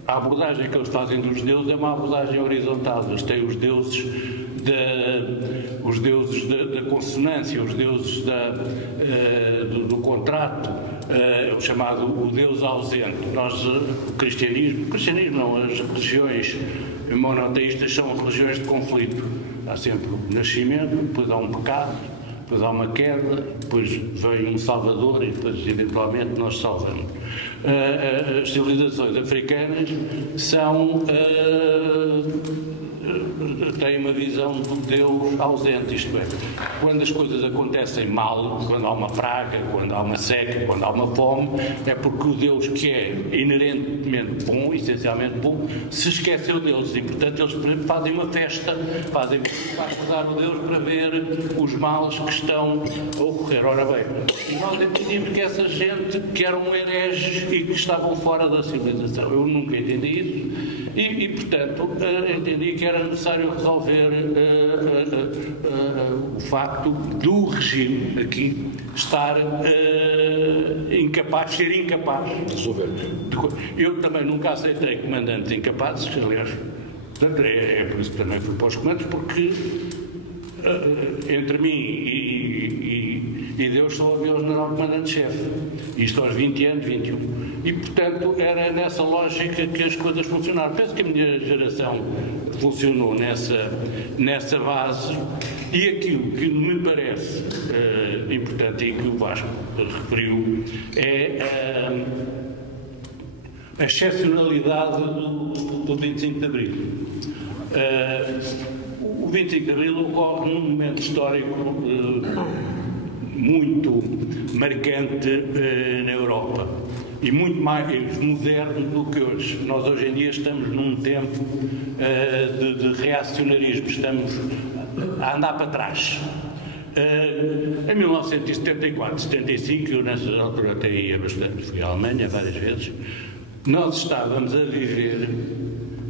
a abordagem que eles fazem dos deuses é uma abordagem horizontal. Eles têm os deuses da consonância, os deuses do contrato, o chamado o Deus ausente. Nós, o cristianismo não, as religiões monoteístas são religiões de conflito. Há sempre o nascimento, depois há um pecado, depois há uma queda, depois vem um salvador e depois eventualmente nós salvamos. As civilizações africanas têm uma visão do Deus ausente, isto é, quando as coisas acontecem mal, quando há uma praga, quando há uma seca, quando há uma fome, é porque o Deus que é inerentemente bom, essencialmente bom, se esqueceu deles e, portanto, eles fazem uma festa, fazem para acordar o Deus para ver os males que estão a ocorrer. Ora bem, nós entendíamos que essa gente que eram hereges e que estavam fora da civilização. Eu nunca entendi isso. E, portanto, entendi que era necessário resolver o facto do regime aqui estar incapaz, ser incapaz de resolver. Eu também nunca aceitei comandantes incapazes, aliás, portanto, é por isso que também fui para os comandos, porque entre mim e Deus só havia o general comandante-chefe. Isto aos 20 anos, 21. E, portanto, era nessa lógica que as coisas funcionaram. Penso que a minha geração funcionou nessa base, e aquilo que me parece importante e que o Vasco referiu é a excepcionalidade do 25 de Abril. O 25 de Abril ocorre num momento histórico muito marcante na Europa e muito mais moderno do que hoje. Nós hoje em dia estamos num tempo de reacionarismo, estamos a andar para trás. Em 1974, 75, eu nessa altura até ia bastante, fui à Alemanha várias vezes, nós estávamos a viver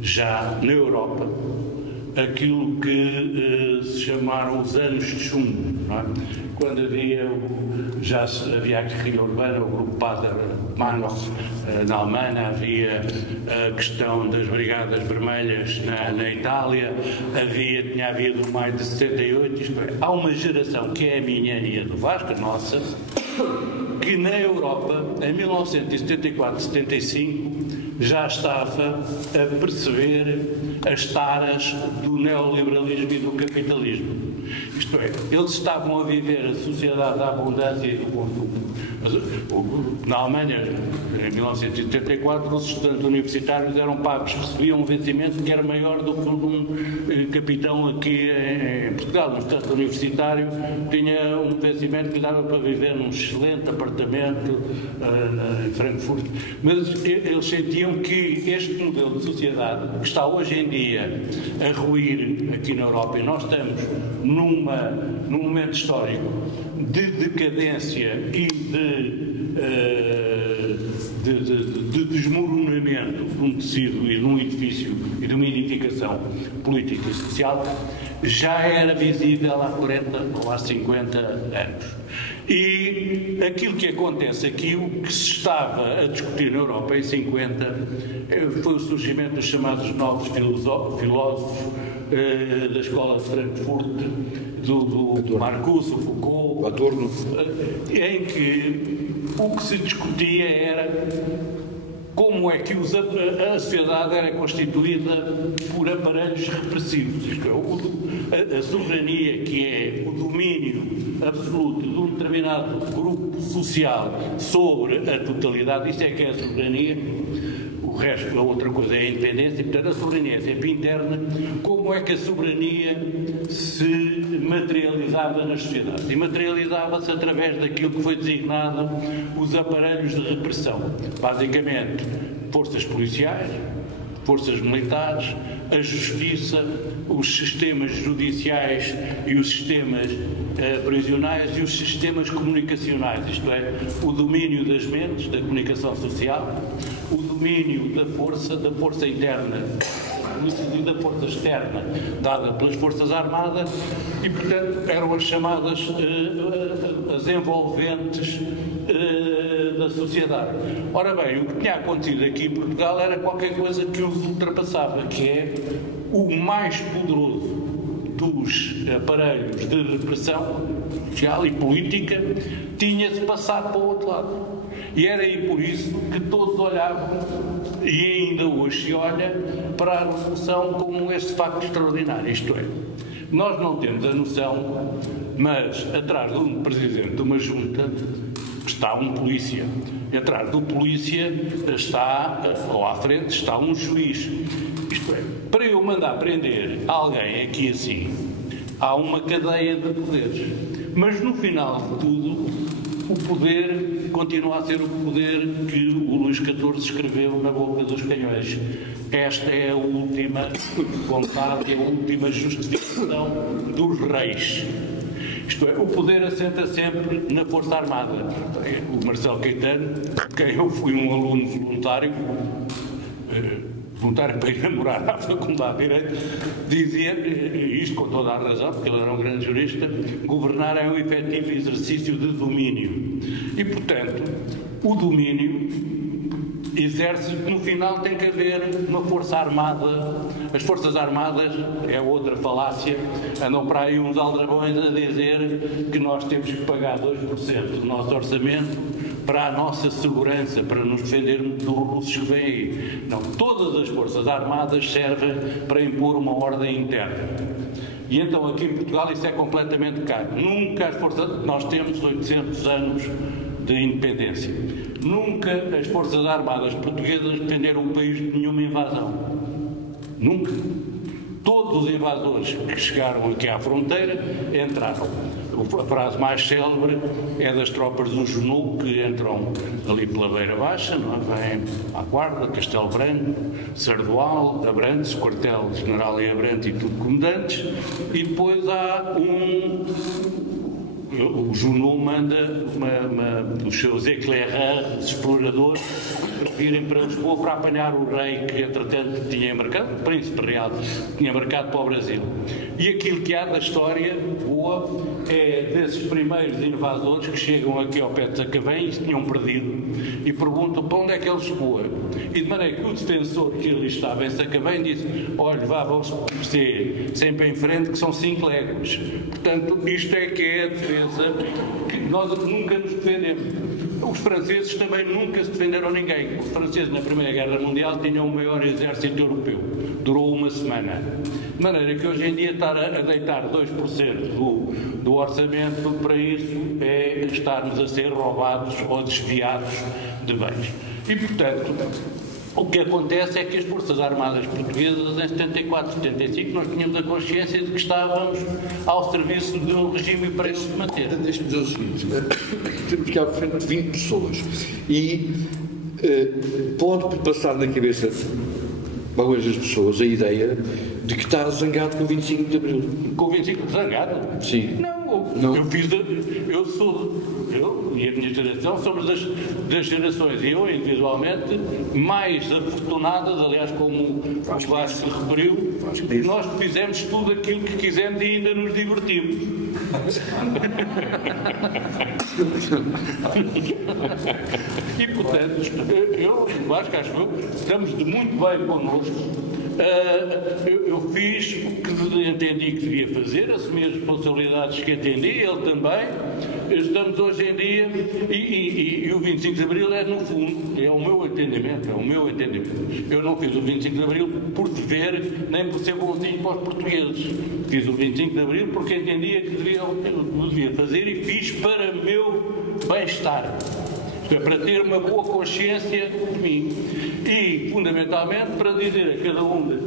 já na Europa aquilo que se chamaram os anos de chumbo, não é? Quando já havia a guerrilha urbana, o grupo Pater-Manoch na Alemanha, havia a questão das Brigadas Vermelhas na Itália, tinha havido o maio de 68, isto é, há uma geração que é a minha e a do Vasco, a nossa, que na Europa, em 1974, 75, já estava a perceber as taras do neoliberalismo e do capitalismo. Isto é, eles estavam a viver a sociedade da abundância e do consumo. Na Alemanha, em 1974, os estudantes universitários eram pagos, recebiam um vencimento que era maior do que um capitão aqui em Portugal. Um estudante universitário tinha um vencimento que dava para viver num excelente apartamento em Frankfurt. Mas eles sentiam que este modelo de sociedade, que está hoje em dia a ruir aqui na Europa, e nós estamos num momento histórico de decadência e de desmoronamento de um tecido e de um edifício e de uma edificação política e social, já era visível há 40 ou há 50 anos. E aquilo que acontece aqui, o que se estava a discutir na Europa em 50, foi o surgimento dos chamados novos filósofos da escola de Frankfurt, do Marcuse, o Foucault, Adorno, em que o que se discutia era como é que a sociedade era constituída por aparelhos repressivos. Isto é, a soberania, que é o domínio absoluto de um determinado grupo social sobre a totalidade, isso é que é a soberania. O O resto, a outra coisa é a independência, e portanto a soberania é sempre interna. Como é que a soberania se materializava nas sociedades? E materializava-se através daquilo que foi designado os aparelhos de repressão. Basicamente, forças policiais, forças militares, a justiça, os sistemas judiciais e os sistemas prisionais e os sistemas comunicacionais, isto é, o domínio das mentes, da comunicação social, o domínio da força interna e da força externa dada pelas Forças Armadas e, portanto, eram as chamadas as envolventes da sociedade. Ora bem, o que tinha acontecido aqui em Portugal era qualquer coisa que os ultrapassava, que é o mais poderoso dos aparelhos de repressão social e política tinha-se passado para o outro lado. E era aí por isso que todos olhavam, e ainda hoje se olha, para a Revolução como este facto extraordinário. Isto é, nós não temos a noção, mas atrás de um presidente de uma junta está um polícia. E atrás do polícia está, ou à frente, está um juiz. Isto é, para eu mandar prender alguém aqui assim, há uma cadeia de poderes. Mas no final de tudo, o poder continua a ser o poder que o Luís XIV escreveu na boca dos canhões. Esta é a última vontade, é a última justificação dos reis. Isto é, o poder assenta sempre na Força Armada. O Marcelo Caetano, quem eu fui um aluno voluntário para ir namorar à Faculdade de Direito, dizia, isto com toda a razão, porque ele era um grande jurista, governar é um efetivo exercício de domínio. E, portanto, o domínio exerce que no final tem que haver uma força armada. As Forças Armadas é outra falácia, andam para aí uns aldrabões a dizer que nós temos que pagar 2% do nosso orçamento para a nossa segurança, para nos defendermos dos russos que vêm aí. Não, todas as Forças Armadas servem para impor uma ordem interna. E então aqui em Portugal isso é completamente caro. Nunca as forças... Nós temos 800 anos de independência. Nunca as Forças Armadas portuguesas defenderam o país de nenhuma invasão. Nunca. Todos os invasores que chegaram aqui à fronteira entraram. A frase mais célebre é das tropas do Junô, que entram ali pela Beira Baixa, não é? Vêm à Guarda, Castelo Branco, Sardual, Abrantes, quartel-general em Abrantes e tudo comandantes, e depois há o Junot manda os seus éclaireurs, exploradores, virem para Lisboa para apanhar o rei que, entretanto, tinha embarcado, o príncipe real, tinha embarcado para o Brasil. E aquilo que há da história boa é desses primeiros invasores que chegam aqui ao pé de Sacavém e se tinham perdido e perguntam para onde é que eles voam. E de maneira que o defensor que ali estava em Sacavém disse: olha, vão-se sempre em frente, que são 5 léguas. Portanto, isto é que é a defesa, que nós nunca nos defendemos. Os franceses também nunca se defenderam ninguém. Os franceses na Primeira Guerra Mundial tinham o maior exército europeu. Durou uma semana. De maneira que hoje em dia estar a deitar 2% do orçamento para isso é estarmos a ser roubados ou desviados de bens. E, portanto, o que acontece é que as Forças Armadas Portuguesas, em 74, 75, nós tínhamos a consciência de que estávamos ao serviço de um regime para ele se manter. Deixe-me dizer o seguinte: temos que ir à frente de 20 pessoas e pode passar na cabeça de algumas das pessoas a ideia de que está zangado com o 25 de Abril. Com o 25 de zangado? Sim. Não. Eu e a minha geração somos das gerações, e eu individualmente, mais afortunadas, aliás, como o Vasco referiu, nós fizemos tudo aquilo que quisemos e ainda nos divertimos. E, portanto, eu, Vasco, acho que estamos de muito bem connosco. Eu fiz o que entendi que devia fazer, assumi as responsabilidades que entendi, ele também. Estamos hoje em dia e o 25 de Abril é, no fundo, é o meu entendimento, Eu não fiz o 25 de Abril por dever, nem por ser bonzinho para os portugueses. Fiz o 25 de Abril porque entendia que devia fazer e fiz para meu bem-estar. para ter uma boa consciência de mim. E, fundamentalmente, para dizer a cada um de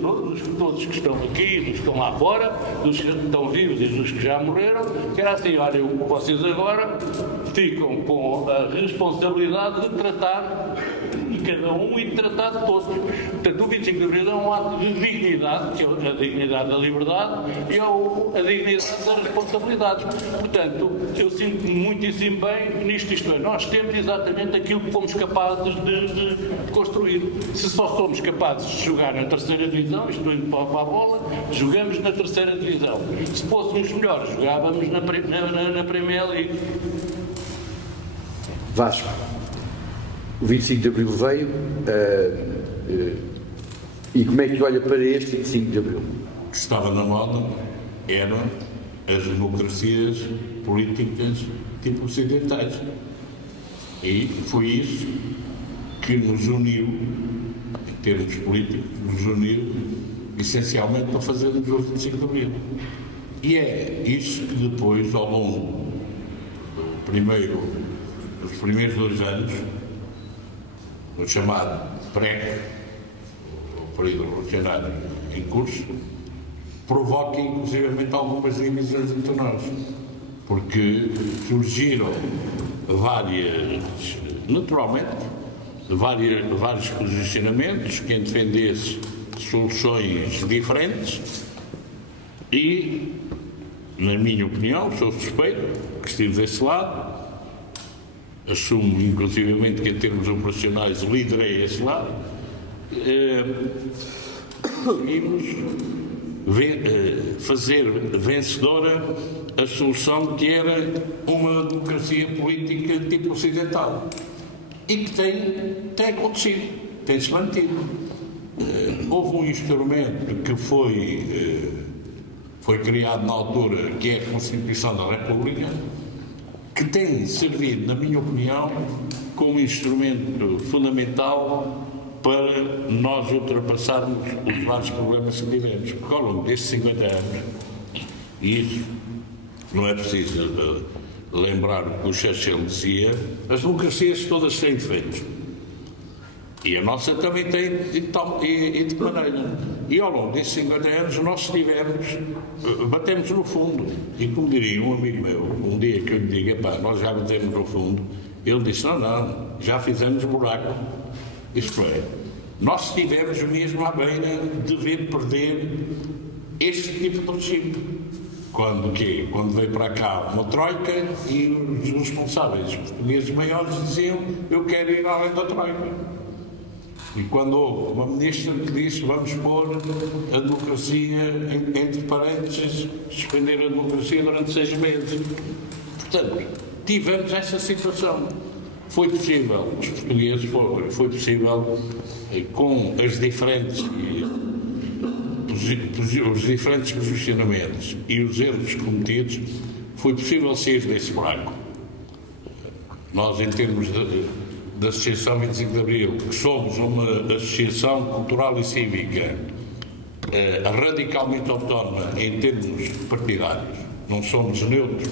todos que estão aqui, dos que estão lá fora, dos que estão vivos e dos que já morreram, que era assim: olha, vocês agora ficam com a responsabilidade de tratar de cada um e de tratar de todos. Portanto, o 25 de Abril é um ato de dignidade, que é a dignidade da liberdade, e a dignidade da responsabilidade. Portanto, eu sinto-me muitíssimo bem nisto, isto é, nós temos exatamente aquilo que fomos capazes de construir. Se só somos capazes de jogar na terceira divisão, isto indo para a bola, jogamos na terceira divisão. Se fôssemos melhores, jogávamos na Premier League. Vasco, o 25 de Abril veio e como é que olha para este 25 de Abril? O que estava na moda eram as democracias políticas tipo ocidentais. E foi isso que nos uniu, em termos políticos, nos uniu essencialmente para fazermos o 25 de Abril. E é isso que depois, ao longo dos primeiros 2 anos, no chamado PREC, o período revolucionário em curso, provoca inclusivamente algumas divisões entre nós, porque surgiram vários posicionamentos, quem defendesse soluções diferentes e, na minha opinião, sou suspeito que estive desse lado, assumo inclusivamente que em termos operacionais liderei esse lado, conseguimos fazer vencedora a solução que era uma democracia política tipo ocidental e que tem acontecido, tem-se mantido. Houve um instrumento que foi criado na altura, que é a Constituição da República, que tem servido, na minha opinião, como instrumento fundamental para nós ultrapassarmos os vários problemas que tivemos. Porque ao longo destes 50 anos, e isso não é preciso lembrar o que o Churchill dizia, as democracias todas têm defeitos. E a nossa também tem, e de que maneira. E ao longo desses 50 anos nós batemos no fundo. E como diria um amigo meu, um dia que eu lhe digo, nós já batemos no fundo, ele disse, não, já fizemos buraco. Isto é, nós estivemos mesmo à beira de ver perder este tipo de regime. Quando veio para cá uma troika e os responsáveis portugueses maiores diziam, eu quero ir além da troika. E quando houve uma ministra que disse, vamos pôr a democracia, entre parênteses, suspender a democracia durante 6 meses. Portanto, tivemos essa situação. Foi possível, os portugueses foi possível, com os diferentes posicionamentos e os erros cometidos, foi possível sair desse buraco. Nós, em termos da Associação 25 de Abril, que somos uma associação cultural e cívica radicalmente autónoma em termos partidários, não somos neutros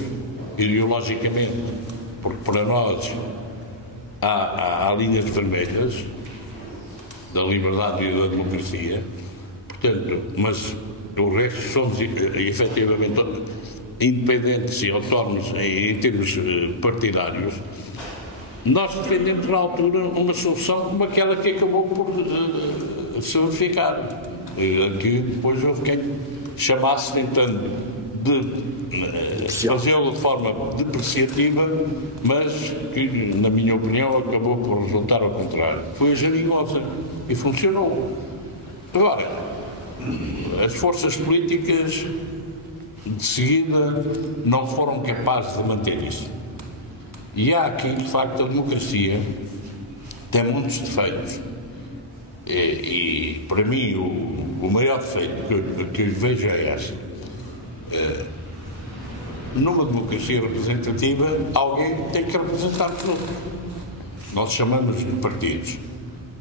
ideologicamente, porque para nós há linhas vermelhas da liberdade e da democracia, portanto, mas o resto somos efetivamente independentes e autónomos em termos partidários. Nós defendemos na altura uma solução como aquela que acabou por se verificar, que depois houve quem chamasse, tentando de fazê-lo de forma depreciativa, mas que, na minha opinião, acabou por resultar ao contrário. Foi a geringonça e funcionou. Agora, as forças políticas de seguida não foram capazes de manter isso. E há aqui, de facto, a democracia tem muitos defeitos. E para mim, o maior defeito que eu vejo é esse. Numa democracia representativa, alguém tem que representar os outros. Nós chamamos de partidos.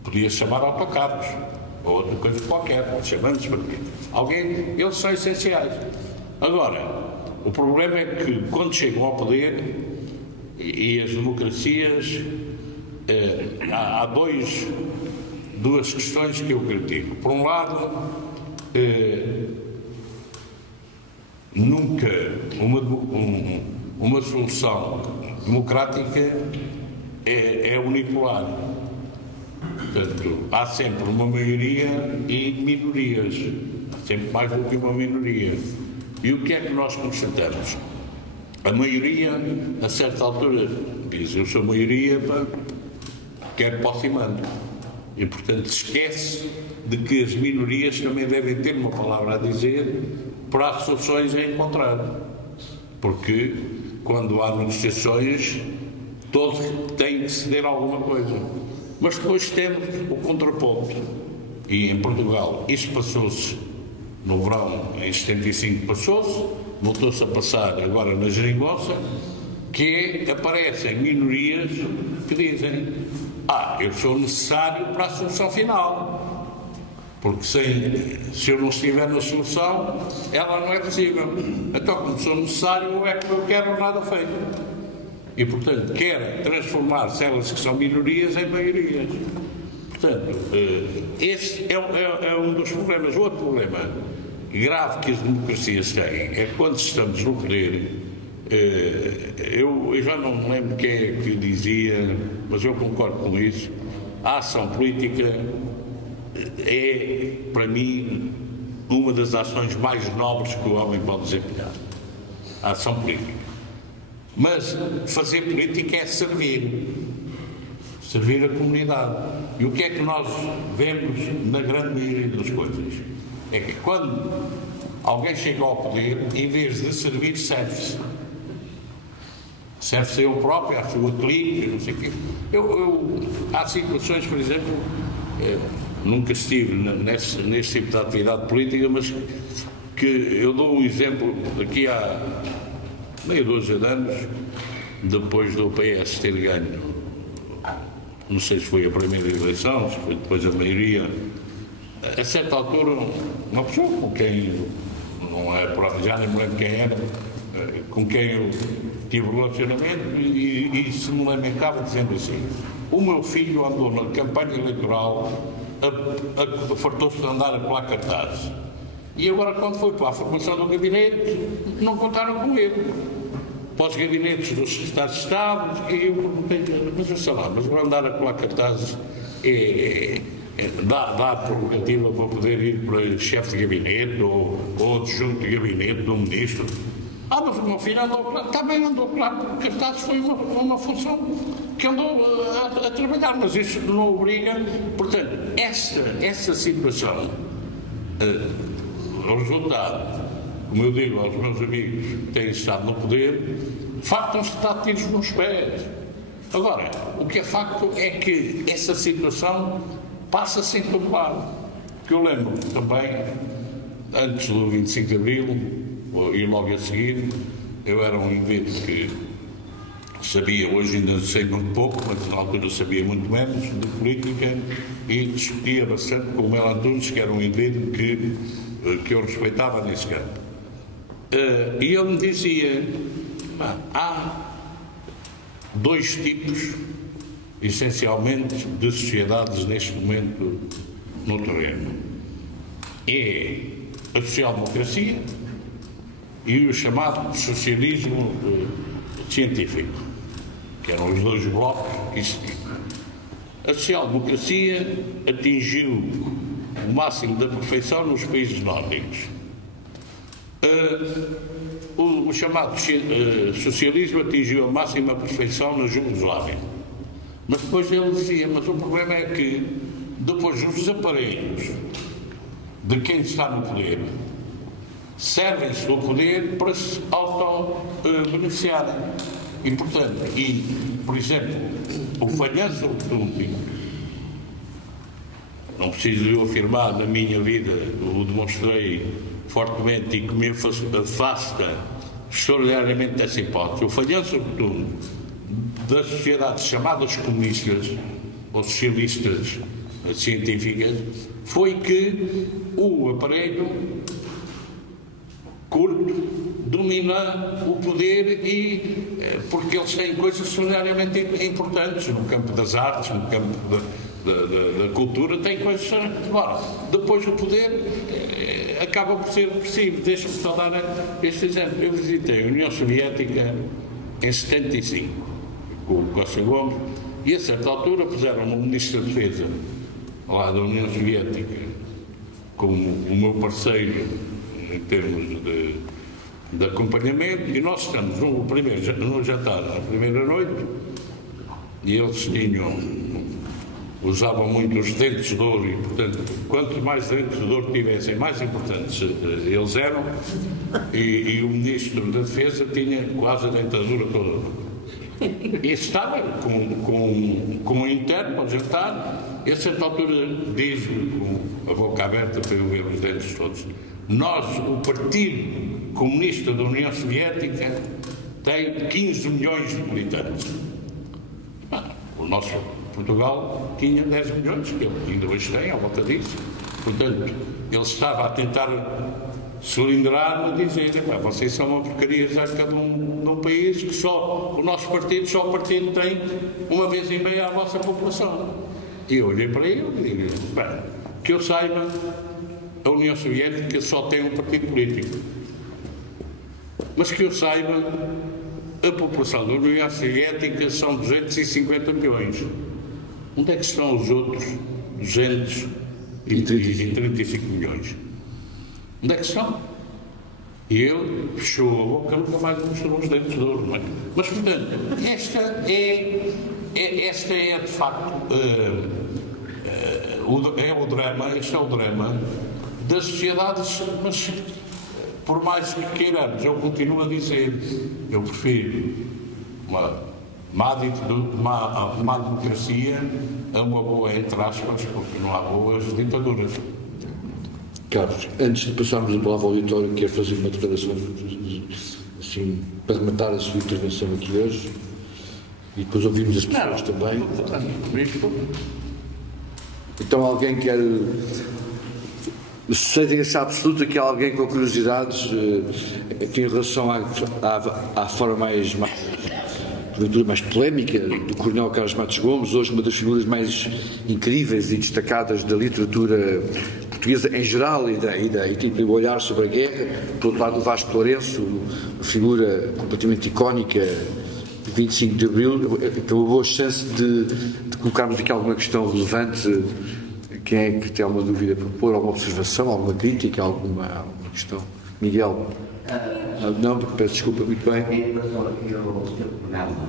Podia-se chamar autocarros, ou outra coisa qualquer, nós chamamos de partidos. Eles são essenciais. Agora, o problema é que, quando chegam ao poder, e as democracias há duas questões que eu critico. Por um lado, nunca uma solução democrática é unipolar. Portanto, há sempre uma maioria e minorias. Há sempre mais do que uma minoria. E o que é que nós constatamos? A maioria, a certa altura, diz: eu sou maioria, quero posse e mando. E, portanto, esquece de que as minorias também devem ter uma palavra a dizer para as soluções a encontrar. Porque, quando há negociações, todos têm que ceder alguma coisa. Mas depois temos o contraponto. E, em Portugal, isso passou-se no verão, em 75 passou-se, voltou-se a passar agora na geringonça, que aparecem minorias que dizem: eu sou necessário para a solução final, porque se eu não estiver na solução, ela não é possível. Então, como sou necessário, é que eu quero nada feito. E, portanto, querem transformar-se elas que são minorias em maiorias. Portanto, esse é um dos problemas. O outro problema grave que as democracias têm é que, quando estamos no poder, eu já não me lembro quem é que dizia, mas eu concordo com isso, a ação política é, para mim, uma das ações mais nobres que o homem pode desempenhar. A ação política. Mas fazer política é servir a comunidade. E o que é que nós vemos na grande maioria das coisas? É que quando alguém chega ao poder, em vez de servir, serve-se. Serve-se a ele próprio, à sua clínica, não sei o quê. Há situações, por exemplo, nunca estive neste tipo de atividade política, mas que eu dou um exemplo. Aqui há meia dúzia de anos, depois do PS ter ganho, não sei se foi a primeira eleição, se foi depois a maioria, a certa altura, uma pessoa com quem, já nem me lembro quem era, com quem eu tive relacionamento, e se me lamentava dizendo assim: o meu filho andou na campanha eleitoral, fartou-se de andar a colar cartazes. E agora, quando foi para a formação do gabinete, não contaram com ele. Para os gabinetes dos secretários de Estado, e eu perguntei: mas sei lá, mas vou andar a colar cartazes, dá a prerrogativa para poder ir para chefe de gabinete ou adjunto de gabinete do ministro? Mas o meu filho também andou a colar cartazes, foi uma função que andou a trabalhar, mas isso não obriga. Portanto, essa situação, o resultado, como eu digo aos meus amigos que têm estado no poder, fartam-se de dar tiros nos pés. Agora, o que é facto é que essa situação passa sem todo lado. Que eu lembro também, antes do 25 de Abril, e logo a seguir, eu era um indivíduo que sabia, hoje ainda sei muito pouco, mas na altura sabia muito menos de política, e discutia bastante com o Melo Antunes, que era um indivíduo que eu respeitava nesse campo. E ele me dizia: há dois tipos, essencialmente, de sociedades neste momento no terreno. É a social-democracia e o chamado socialismo científico, que eram os dois blocos que existiam. A social-democracia atingiu o máximo da perfeição nos países nórdicos. O chamado socialismo atingiu a máxima perfeição na Jugoslávia. Mas depois ele dizia: mas o problema é que depois os aparelhos de quem está no poder servem-se do poder para se auto-beneficiarem. E, portanto, por exemplo, o falhanço rotundo, não preciso eu afirmar, na minha vida o demonstrei fortemente e que me afasta extraordinariamente dessa hipótese, o falhanço rotundo das sociedades chamadas comunistas ou socialistas científicas foi que o aparelho curto domina o poder porque eles têm coisas extraordinariamente importantes no campo das artes, no campo da cultura, têm coisas. Agora, depois o poder acaba por ser repressivo. Deixa-me só dar este exemplo. Eu visitei a União Soviética em 75, com o Costa Gomes, e a certa altura puseram-me o Ministro da Defesa lá da União Soviética como o meu parceiro em termos de acompanhamento, e nós estamos no jantar, na primeira noite, e eles usavam muito os dentes de ouro, e portanto, quanto mais dentes de ouro tivessem, mais importantes eles eram, e o Ministro da Defesa tinha quase a dentadura toda. E estava com um interno ao jantar, e a certa altura diz-me, com a boca aberta para eu ver os dentes todos: nós, o Partido Comunista da União Soviética, tem 15 milhões de militantes. O nosso Portugal tinha 10 milhões, que ele ainda hoje tem, à volta disso. Portanto, ele estava a tentar cilindrar-me e dizer: vocês são uma porcaria já de cada um país, que só o nosso partido, só o partido tem uma vez e meia a vossa população. E eu olhei para ele e digo: que eu saiba, a União Soviética só tem um partido político. Mas que eu saiba, a população da União Soviética são 250 milhões. Onde é que estão os outros 235 milhões? Onde é que estão? E ele fechou a boca, nunca mais mostrou os dentes de ouro, não é? Mas, portanto, esta é de facto este é o drama das sociedades, mas por mais que queiramos, eu continuo a dizer, eu prefiro uma má democracia a uma boa, entre aspas, porque não há boas ditaduras. Carlos, antes de passarmos a palavra ao auditório, quero fazer uma declaração assim, para rematar a sua intervenção aqui hoje, e depois ouvimos as pessoas também. Então alguém quer... Certeza absoluta que há alguém com curiosidades que em relação à forma mais polémica do Coronel Carlos Matos Gomes, hoje uma das figuras mais incríveis e destacadas da literatura portuguesa em geral e o olhar sobre a guerra. Por outro lado, o Vasco Lourenço, uma figura completamente icónica de 25 de Abril, que é uma boa chance de colocarmos aqui alguma questão relevante. Quem é que tem alguma dúvida para pôr, alguma observação, alguma crítica, alguma questão? Miguel? Não, peço desculpa, muito bem. Em relação aqui ao seu programa,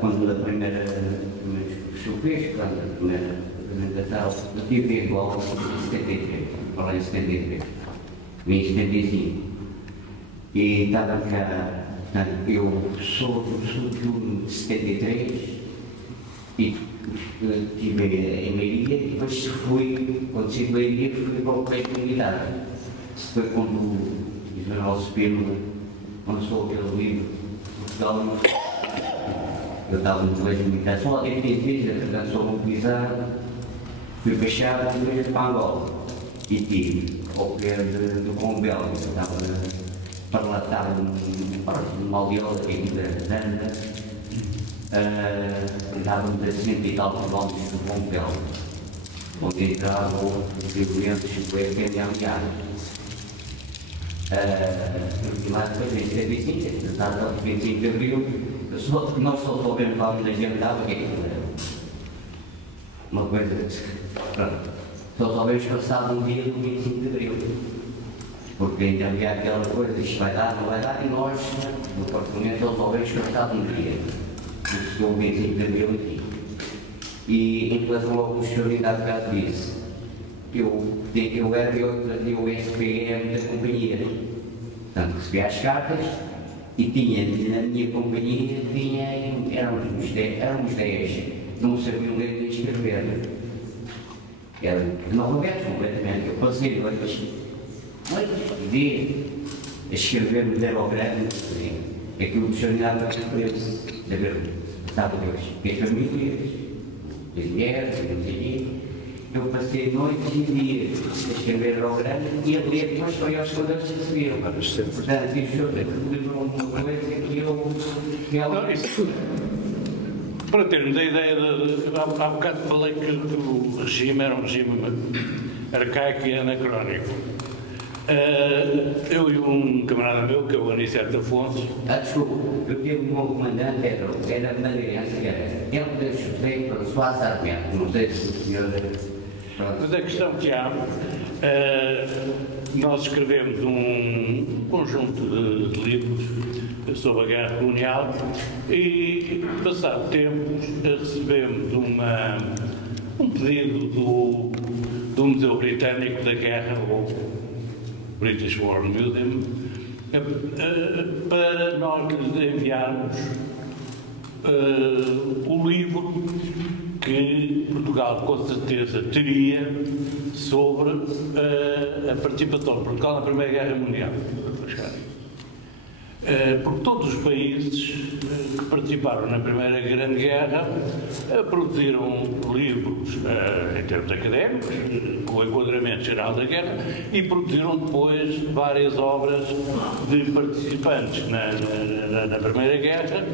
quando a primeira vez que o fez, quando a primeira apresentação, eu tive igual em 73, falei em 73, em 75. E estava cá, portanto, eu sou de 73 e estive em Leiria, e depois fui, quando estive em Leiria, fui para o colégio militar. Foi quando o general Spínola lançou aquele livro, Portugal. Eu estava no colégio militar, só alguém tinha visto, portanto sou mobilizado, fui para Chave e depois para Angola. E tive, ao pé do Combel, que estava parlatado numa aldeola que ainda anda. Estávamos a 100 e tal quilómetros do Combel, onde entravam os violentos foi a pena aliada. Lá depois em 75, tratado ao 25 de Abril, nós só soubemos lá onde a gente estava, que era uma coisa, pronto, só soubemos passar um dia do 25 de Abril, porque ainda havia aquela coisa, isto vai dar, não vai dar, e nós, no departamento, só soubemos passar um dia, o 25 de Abril aqui. E em relação ao que o senhor ainda há bocado disse, eu era o SPM da companhia, portanto recebia as cartas e tinha, na minha companhia, éramos 10, não sabiam ler nem escrever. Era analfabetos completamente. Eu passei noites a escrever no derograma, aquilo que o senhor ainda há bocado disse, de ver, estava as famílias, as mulheres, não sei o quê. Eu passei noites e dias a escrever ao grande e a ler, depois foi aos escondeiros que se viram. Portanto, isso levou uma coisa que eu realmente... Para termos a ideia, há bocado falei que o regime era um regime arcaico e anacrónico. Eu e um camarada meu, que é o Aniceto Afonso... desculpa, eu tive o meu comandante, era madeirense, ele deixou para Soares Armento, não sei se o senhor... Mas a questão que há, nós escrevemos um conjunto de livros sobre a guerra colonial e, passado tempo, recebemos um pedido do Museu Britânico da Guerra, o British War Museum, para nós lhes enviarmos o livro que Portugal com certeza teria sobre a participação de Portugal na Primeira Guerra Mundial. Porque todos os países que participaram na Primeira Grande Guerra produziram livros em termos académicos, com o enquadramento geral da guerra, e produziram depois várias obras de participantes na Primeira Guerra,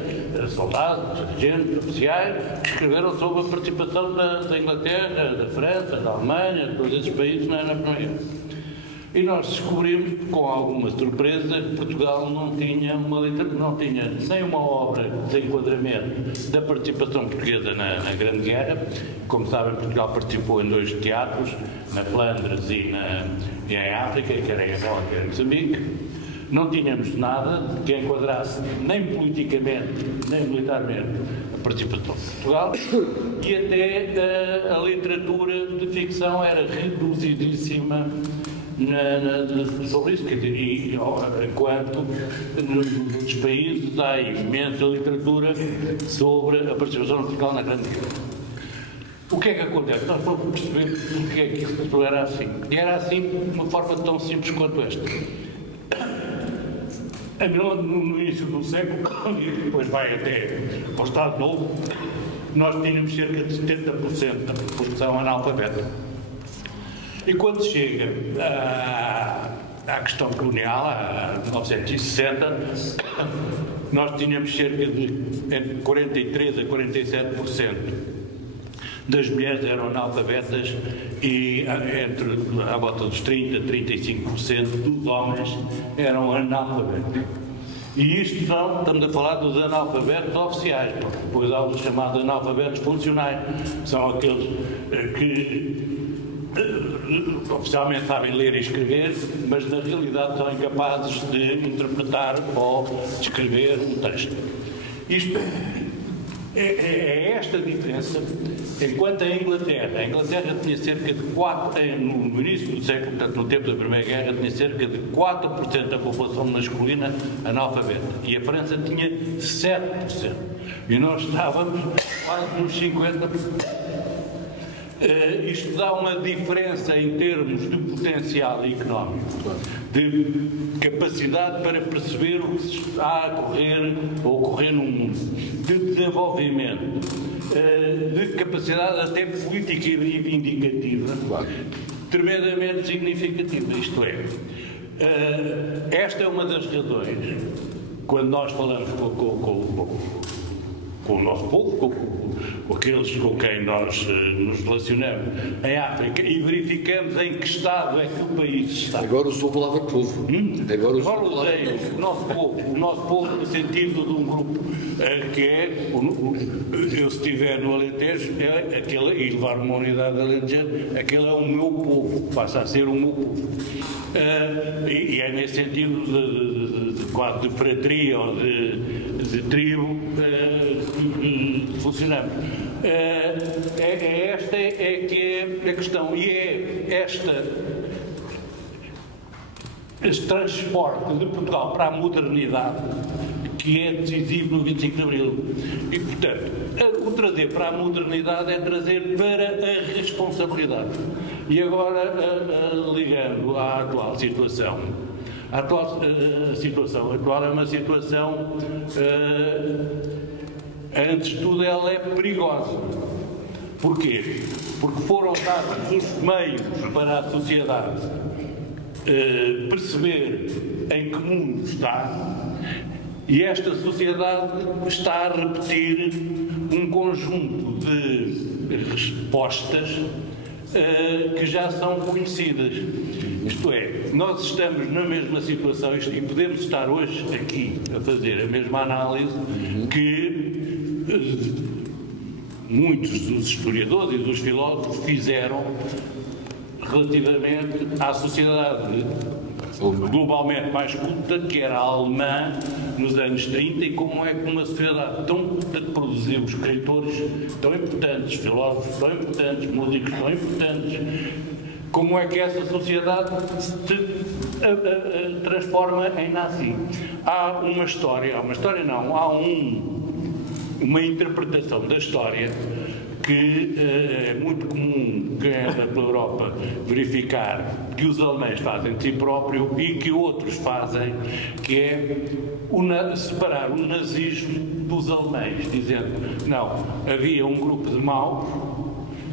soldados, sargentos, oficiais, que escreveram sobre a participação da Inglaterra, da França, da Alemanha, de todos esses países na Primeira Guerra. E nós descobrimos, com alguma surpresa, que Portugal não tinha nem uma obra de enquadramento da participação portuguesa na Grande Guerra. Como sabem, Portugal participou em 2 teatros, na Flandres e em África, que era em Angola, que era em Moçambique. Não tínhamos nada que enquadrasse nem politicamente, nem militarmente a participação de Portugal, e até a literatura de ficção era reduzidíssima sobre isso, quer dizer, enquanto nos países há imensa literatura sobre a participação de Portugal na Grande Guerra. O que é que acontece? Nós vamos perceber porque é que isso era assim. E era assim de uma forma tão simples quanto esta. No início do século, e depois vai até ao Estado Novo, nós tínhamos cerca de 70% da população analfabeta. E quando chega à questão colonial, a 1960, nós tínhamos cerca de entre 43% a 47% das mulheres eram analfabetas e à volta dos 30% a 35% dos homens eram analfabetos. E isto estamos a falar dos analfabetos oficiais, porque depois há os chamados analfabetos funcionais, que são aqueles que oficialmente sabem ler e escrever, mas na realidade são incapazes de interpretar ou escrever um texto. Isto é esta diferença. Enquanto a Inglaterra tinha cerca de 4%, no início do século, portanto no tempo da Primeira Guerra, tinha cerca de 4% da população masculina analfabeta, e a França tinha 7%, e nós estávamos quase nos 50%. Isto dá uma diferença em termos de potencial económico, de capacidade para perceber o que está a ocorrer no mundo, de desenvolvimento, de capacidade até política e reivindicativa, tremendamente significativa. Isto é, esta é uma das razões, quando nós falamos com o nosso povo, com aqueles com quem nós nos relacionamos em África, e verificamos em que estado é que o país está. Agora usou a palavra povo. Agora usei o nosso povo no sentido de um grupo que é, eu se estiver no Alentejo, e levar uma unidade de Alentejo, aquele é o meu povo, passa a ser o meu povo. E é nesse sentido quase de fratria ou de tribo que funcionamos. Esta é que é a questão, e é este transporte de Portugal para a modernidade que é decisivo no 25 de Abril. E, portanto, o trazer para a modernidade é trazer para a responsabilidade. E agora, ligando à atual situação, a situação atual é uma situação, antes de tudo, ela é perigosa, Porquê? Porque foram dados os meios para a sociedade perceber em que mundo está, e esta sociedade está a repetir um conjunto de respostas que já são conhecidas. Isto é, nós estamos na mesma situação e podemos estar hoje aqui a fazer a mesma análise que muitos dos historiadores e dos filósofos fizeram relativamente à sociedade globalmente mais culta, que era a alemã nos anos 30, e como é que uma sociedade tão culta que produziu escritores tão importantes, filósofos tão importantes, músicos tão importantes, como é que essa sociedade se transforma em nazi. Há uma interpretação da história que é muito comum quem anda pela Europa verificar que os alemães fazem de si próprio e que outros fazem, que é separar o nazismo dos alemães, dizendo, não, havia um grupo de maus,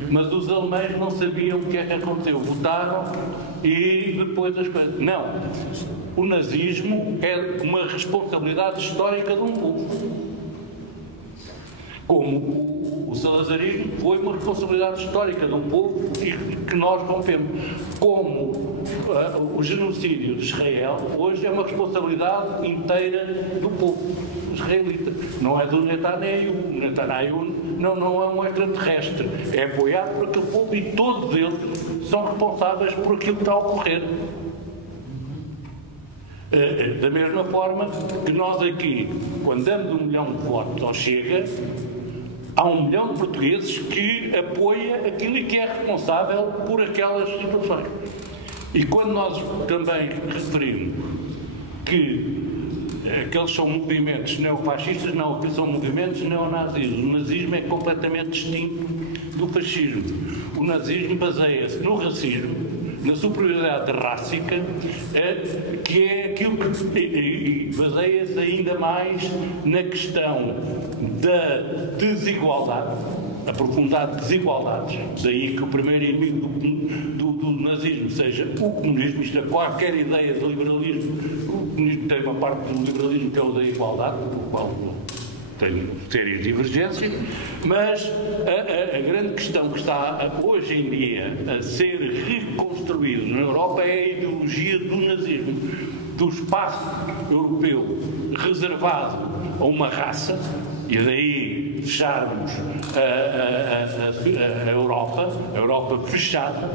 mas os alemães não sabiam o que é que aconteceu, votaram e depois as coisas. Não, o nazismo é uma responsabilidade histórica de um povo. Como o salazarismo foi uma responsabilidade histórica de um povo que nós rompemos. Como o genocídio de Israel hoje é uma responsabilidade inteira do povo israelita. Não é do Netanyahu. O Netanyahu não é um extraterrestre. É apoiado por aquele povo e todos eles são responsáveis por aquilo que está a ocorrer. Da mesma forma que nós aqui, quando damos 1 milhão de votos ao Chega, há 1 milhão de portugueses que apoia aquilo e que é responsável por aquelas situações. E quando nós também referimos que aqueles são movimentos neofascistas, não, aqueles são movimentos neonazis. O nazismo é completamente distinto do fascismo. O nazismo baseia-se no racismo, na superioridade rássica, que é aquilo que baseia-se ainda mais na questão da desigualdade, aprofundar desigualdades. Daí que o primeiro inimigo do nazismo seja o comunismo. Isto é, qualquer ideia de liberalismo, o comunismo tem uma parte do liberalismo que é o da igualdade, do qual tem sérias divergências, mas a grande questão que está hoje em dia a ser reconstruída na Europa é a ideologia do nazismo, do espaço europeu reservado a uma raça, e daí fecharmos a Europa fechada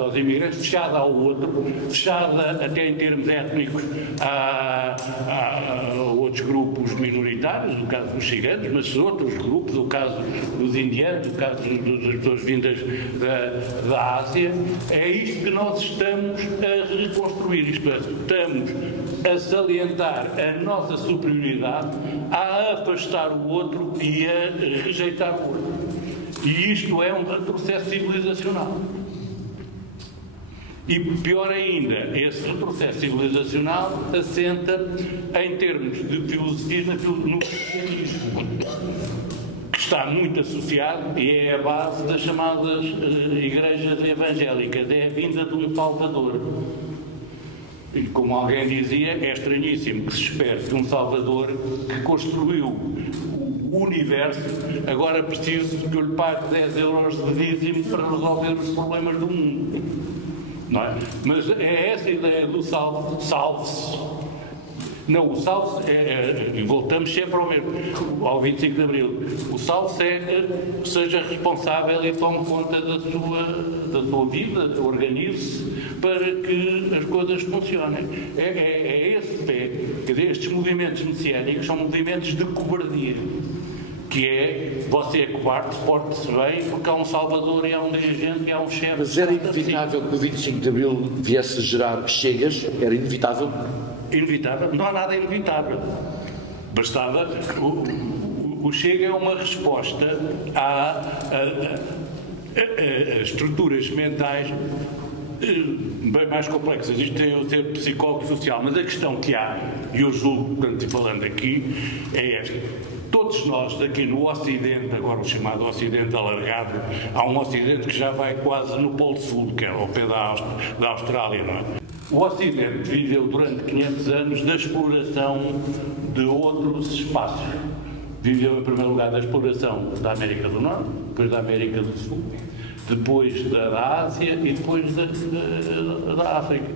aos imigrantes, fechada ao outro, fechada até em termos étnicos a outros grupos minoritários, no caso dos ciganos, mas outros grupos, o caso dos indianos, o caso das pessoas vindas da Ásia. É isto que nós estamos a reconstruir, isto é, estamos a salientar a nossa superioridade, a afastar o outro e a rejeitar o outro. E isto é um retrocesso civilizacional. E pior ainda, esse retrocesso civilizacional assenta em termos de filosofia no cristianismo, que está muito associado e é a base das chamadas igrejas evangélicas, é a vinda do Salvador. E como alguém dizia, é estranhíssimo que se espere de um Salvador que construiu o universo, agora preciso que eu lhe pague 10 euros de dízimo para resolver os problemas do mundo. Não é? Mas é essa a ideia do salve-se. Não, o salve-se e voltamos sempre ao mesmo, ao 25 de Abril. O salve-se é que seja responsável e tome conta da sua vida, organize-se para que as coisas funcionem. É esse pé. Quer dizer, estes movimentos messiânicos são movimentos de cobardia. Que é, você é cobarde, porte-se bem, porque há um salvador e há um dirigente e há um chefe. Mas era inevitável que o 25 de Abril viesse a gerar chegas? Era inevitável? Inevitável? Não há nada inevitável. Bastava... O Chega é uma resposta a estruturas mentais bem mais complexas. Isto tem o ser psicólogo social, mas a questão que há, e eu julgo, portanto, falando aqui, é esta. Todos nós daqui no Ocidente, agora o chamado Ocidente alargado, há um Ocidente que já vai quase no Polo Sul, que é ao pé da Austrália, não é? O Ocidente viveu durante 500 anos da exploração de outros espaços. Viveu, em primeiro lugar, da exploração da América do Norte, depois da América do Sul, depois da Ásia e depois da África.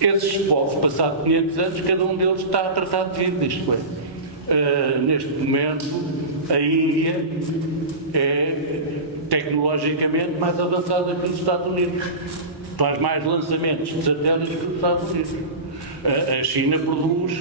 Esses povos, passados 500 anos, cada um deles está a tratar de vida, isto é. Neste momento, a Índia é tecnologicamente mais avançada que os Estados Unidos. Faz mais lançamentos de satélites que os Estados Unidos. A China produz,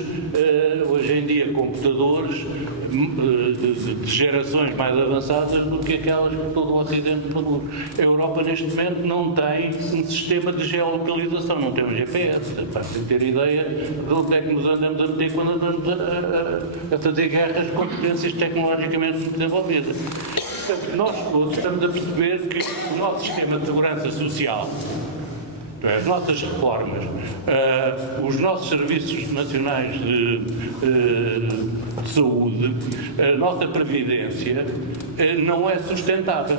hoje em dia, computadores de gerações mais avançadas do que aquelas que todo o Ocidente produz. A Europa, neste momento, não tem um sistema de geolocalização, não tem um GPS, para ter ideia de onde é que nos andamos a meter quando andamos a fazer guerras com potências tecnologicamente desenvolvidas. Portanto, nós todos estamos a perceber que o nosso sistema de segurança social, as nossas reformas, os nossos serviços nacionais de saúde, a nossa previdência, não é sustentável.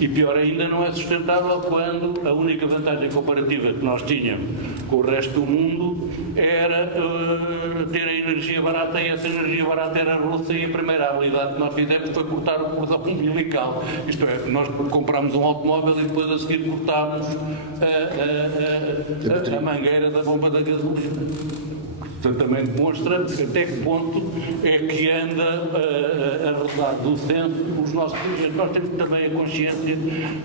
E pior ainda, não é sustentável quando a única vantagem comparativa que nós tínhamos com o resto do mundo era ter a energia barata, e essa energia barata era russa, e a primeira habilidade que nós fizemos foi cortar o cordão umbilical. Isto é, nós comprámos um automóvel e depois a seguir cortámos a mangueira da bomba da gasolina. Portanto, também demonstra até que ponto é que anda a rodar do centro os nossos dirigentes. Nós temos também a consciência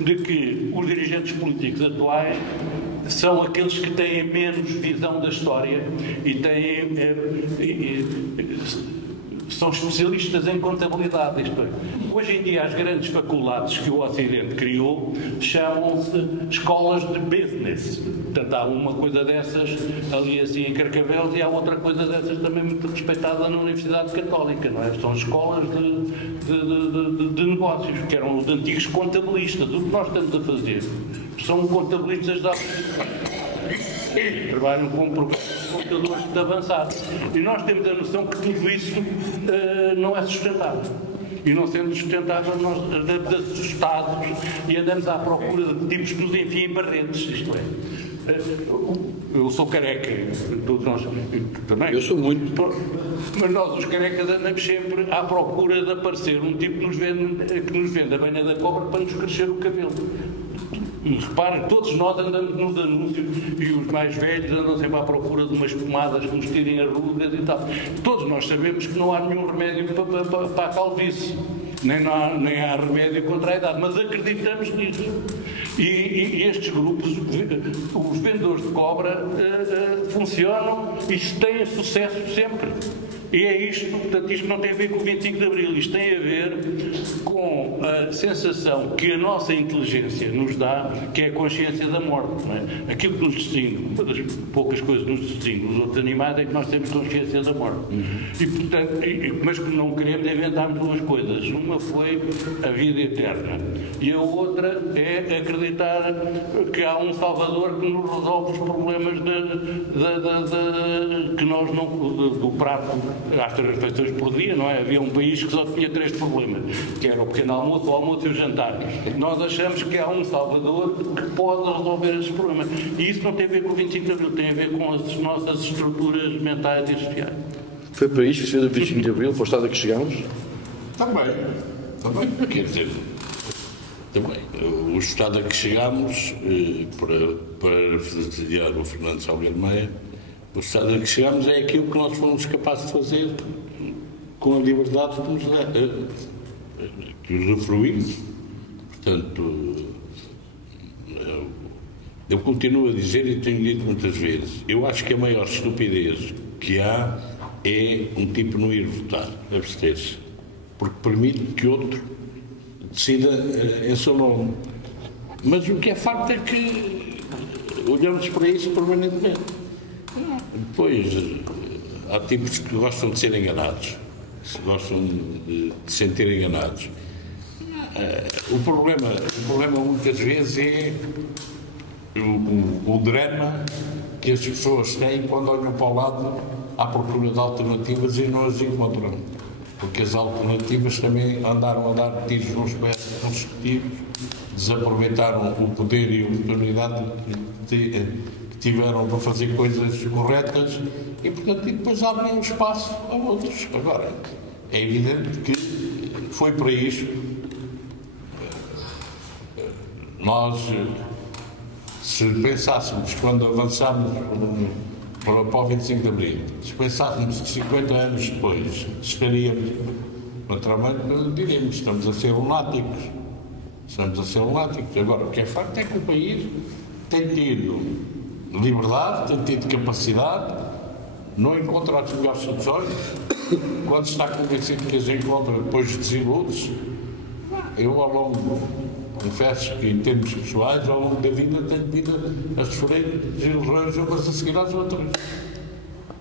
de que os dirigentes políticos atuais são aqueles que têm menos visão da história e têm, são especialistas em contabilidade. Isto é, hoje em dia as grandes faculdades que o Ocidente criou chamam-se escolas de business. Portanto, há uma coisa dessas ali assim em Carcavelos e há outra coisa dessas também muito respeitada na Universidade Católica, não é? São escolas de negócios, que eram os antigos contabilistas. O que nós estamos a fazer são contabilistas da trabalham com computadores de avançados. E nós temos a noção que tudo isso não é sustentável. E não sendo sustentável, nós andamos assustados e andamos à procura de tipos que nos enfiem barretes, isto é. Eu sou careca, todos nós também. Eu sou muito. Mas nós, os carecas, andamos sempre à procura de aparecer um tipo que nos vende a banha da cobra para nos crescer o cabelo. Reparem, todos nós andamos nos anúncios e os mais velhos andam sempre à procura de umas pomadas que nos tirem as rugas e tal. Todos nós sabemos que não há nenhum remédio para a calvície, nem há remédio contra a idade, mas acreditamos nisso. E estes grupos, os vendedores de cobra, funcionam e têm sucesso sempre. E é isto, portanto, isto não tem a ver com o 25 de Abril, isto tem a ver com a sensação que a nossa inteligência nos dá, que é a consciência da morte, não é? Aquilo que nos distingue, uma das poucas coisas que nos distingue dos outros animais é que nós temos consciência da morte. E, portanto, mas que não queremos inventarmos duas coisas. Uma foi a vida eterna e a outra é acreditar que há um Salvador que nos resolve os problemas que nós não, do prato às 3 refeições por dia, não é? Havia um país que só tinha 3 problemas, que era o pequeno almoço, o almoço e o jantar. Nós achamos que há um Salvador que pode resolver esses problemas. E isso não tem a ver com o 25 de Abril, tem a ver com as nossas estruturas mentais e sociais. Foi para isto que se fez o 25 de Abril, para o estado a que chegamos? Também. Quer dizer, também. O estado a que chegámos, para facilitar o Fernando Salgueiro Maia, o estado a que chegámos é aquilo que nós fomos capazes de fazer com a liberdade que nos dá, que usufruímos. Portanto, eu continuo a dizer e tenho dito muitas vezes, eu acho que a maior estupidez que há é um tipo não ir votar, abster-se, porque permite que outro decida em seu nome. Mas o que é facto é que olhamos para isso permanentemente. Depois, há tipos que gostam de ser enganados, que gostam de se sentir enganados. O problema muitas vezes é o drama que as pessoas têm quando olham para o lado à procura de alternativas e não as encontram. porque as alternativas também andaram a dar tiros nos pés consecutivos, desaproveitaram o poder e a oportunidade que tiveram para fazer coisas corretas e, portanto, depois abrem um espaço a outros. Agora, é evidente que foi para isto. Nós, se pensássemos, quando avançámos para o 25 de Abril, se pensássemos que 50 anos depois estaríamos, naturalmente, diríamos, estamos a ser lunáticos. Estamos a ser lunáticos. Agora, o que é facto é que o país tem tido liberdade, tem tido capacidade, não encontra os melhores soluções. Quando está convencido que as encontra, depois desilude-se. Eu, ao longo, confesso que, em termos pessoais, ao longo da vida, tenho vindo a sofrer desilusões umas a seguir às outras.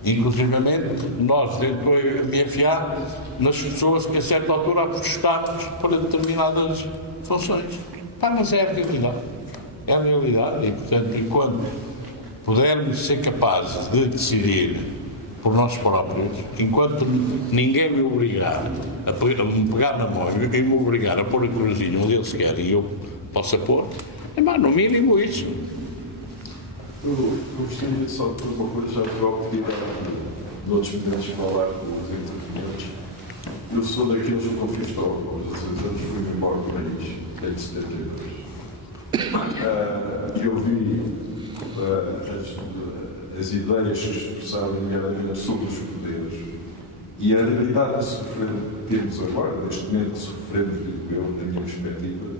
Inclusivamente, nós tentou me enfiar nas pessoas que, a certa altura, apostámos para determinadas funções. Mas é a realidade. É a realidade. E, portanto, enquanto pudermos ser capazes de decidir por nós próprios, enquanto ninguém me obrigar a me pegar na mão e me obrigar a pôr a cruzinha onde eles querem e eu possa pôr, no mínimo isso. Eu gostaria só de uma coisa, já vou pedir a outros clientes falar com os intervenientes. Eu sou daqueles que confio aos 16 anos, fui embora do país, em 72. E eu vi as ideias que expressaram, nomeadamente, sobre os poderes. E a realidade de sofrer que temos agora, neste momento que sofremos, digo eu, da minha perspectiva,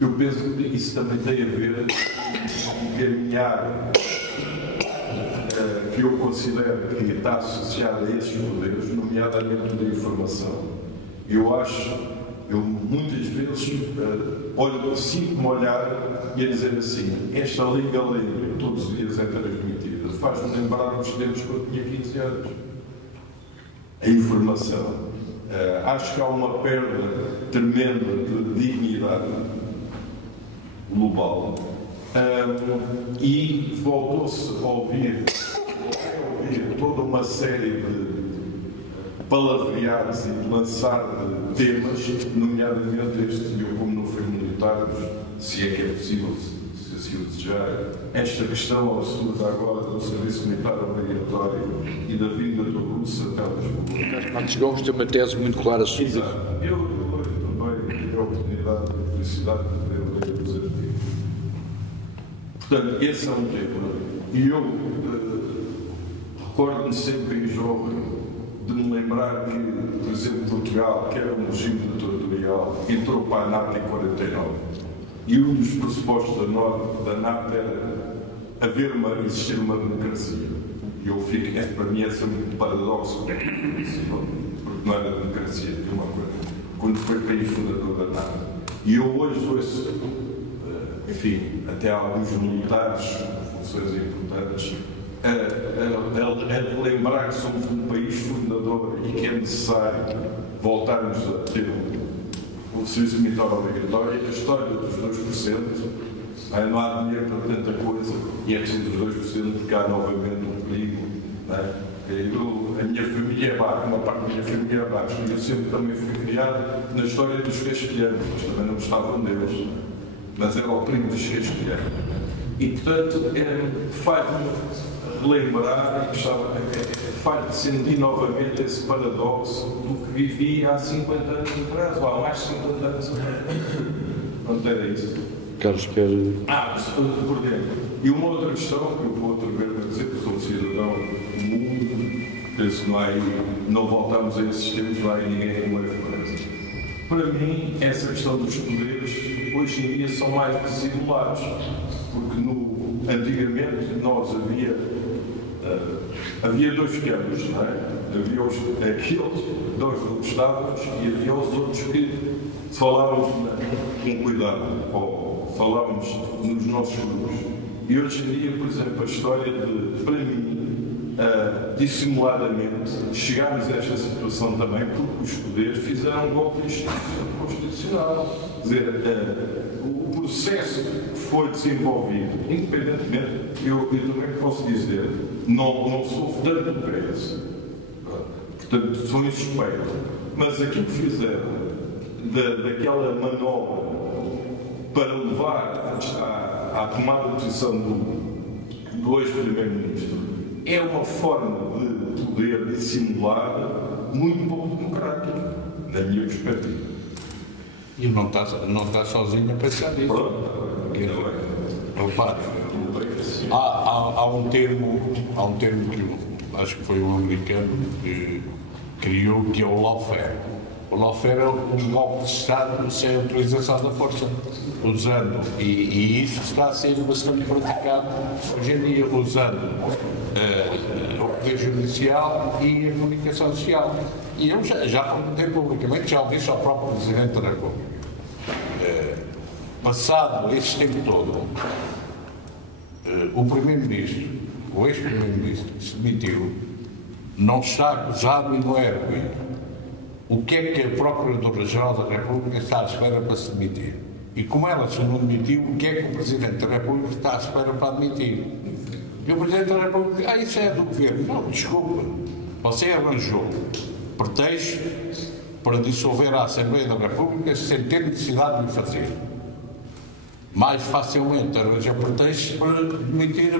eu penso que isso também tem a ver com encaminhar que eu considero que está associado a esses poderes, nomeadamente da informação. Eu muitas vezes sinto-me olhar e a dizer assim, esta liga que todos os dias é transmitida, faz-me lembrar dos tempos que eu tinha 15 anos. A informação. Acho que há uma perda tremenda de dignidade global e voltou-se a ouvir toda uma série de palavreados e de lançar de temas, nomeadamente este, eu como não fui militar, se é que é possível, se assim o desejar, esta questão absurda agora do serviço militar obrigatório e da vinda do russo até Lisboa. Matos Gomes tem uma tese muito clara sobre isso. Eu também tive a oportunidade e a felicidade de poder ler os artigos. Portanto, esse é um tema. E eu recordo-me sempre em jovem de me lembrar que, por exemplo, Portugal, que era um regime ditatorial, entrou para a NATO em 49. E um dos pressupostos da NATO era existir uma democracia. E eu fico, para mim, é sempre um paradoxo, porque não era democracia, tinha uma coisa. Quando foi país fundador da NATO. E eu hoje ouço, enfim, até alguns militares com funções importantes, a lembrar que somos um país fundador e que é necessário voltarmos a ter o serviço militar obrigatório. A história dos 2%, não há dinheiro para tanta coisa e é preciso dos 2% porque há novamente um perigo. A minha família é baixa, uma parte da minha família é baixa e eu sempre também fui criado na história dos castelhanos, mas também não gostavam deles, mas era o primo dos castelhanos. E, portanto, faz-me relembrar e faz-me sentir novamente esse paradoxo do que vivi há 50 anos atrás, ou há mais de 50 anos atrás. Pronto, era isso. Carlos quer... por dentro. E uma outra questão que eu vou atrever a dizer, que sou um cidadão comum, penso que não voltamos a esses tempos, não há ninguém que me leve para isso. Para mim, essa questão dos poderes, hoje em dia, são mais dissimulados, porque antigamente nós havia dois campos, não é? Havia aqueles dois que gostávamos e havia os outros que falávamos com cuidado, ou falávamos nos nossos grupos. E hoje em dia, por exemplo, a história de, para mim, dissimuladamente, chegámos a esta situação também porque os poderes fizeram um golpe constitucional. Quer dizer, o processo que foi desenvolvido, independentemente, eu também posso dizer, não sou tanto do PS, Portanto, são insuspeitos. Mas aquilo que fizeram daquela manobra para levar à tomada de posição do ex-primeiro-ministro é uma forma de poder dissimular muito pouco democrática, na minha perspectiva. E não está sozinho a pensar nisso. Repare, há um termo que acho que foi um americano que criou, que é o lawfare. O lawfare é um golpe de Estado sem a utilização da força, usando, e isso está a ser bastante praticado hoje em dia, usando o poder judicial e a comunicação social. E eu já perguntei publicamente, já o disse ao próprio Presidente da República. Passado esse tempo todo, o Primeiro-Ministro, o ex-Primeiro-Ministro, se demitiu, não está acusado e não é arguído. O que é que a Procuradora-Geral da República está à espera para se demitir? E como ela se não demitiu, o que é que o Presidente da República está à espera para admitir? E o Presidente da República, isso é do Governo. Não, desculpa, você arranjou pretexto para dissolver a Assembleia da República sem ter necessidade de o fazer. Mais facilmente arranjar pretextos para demitir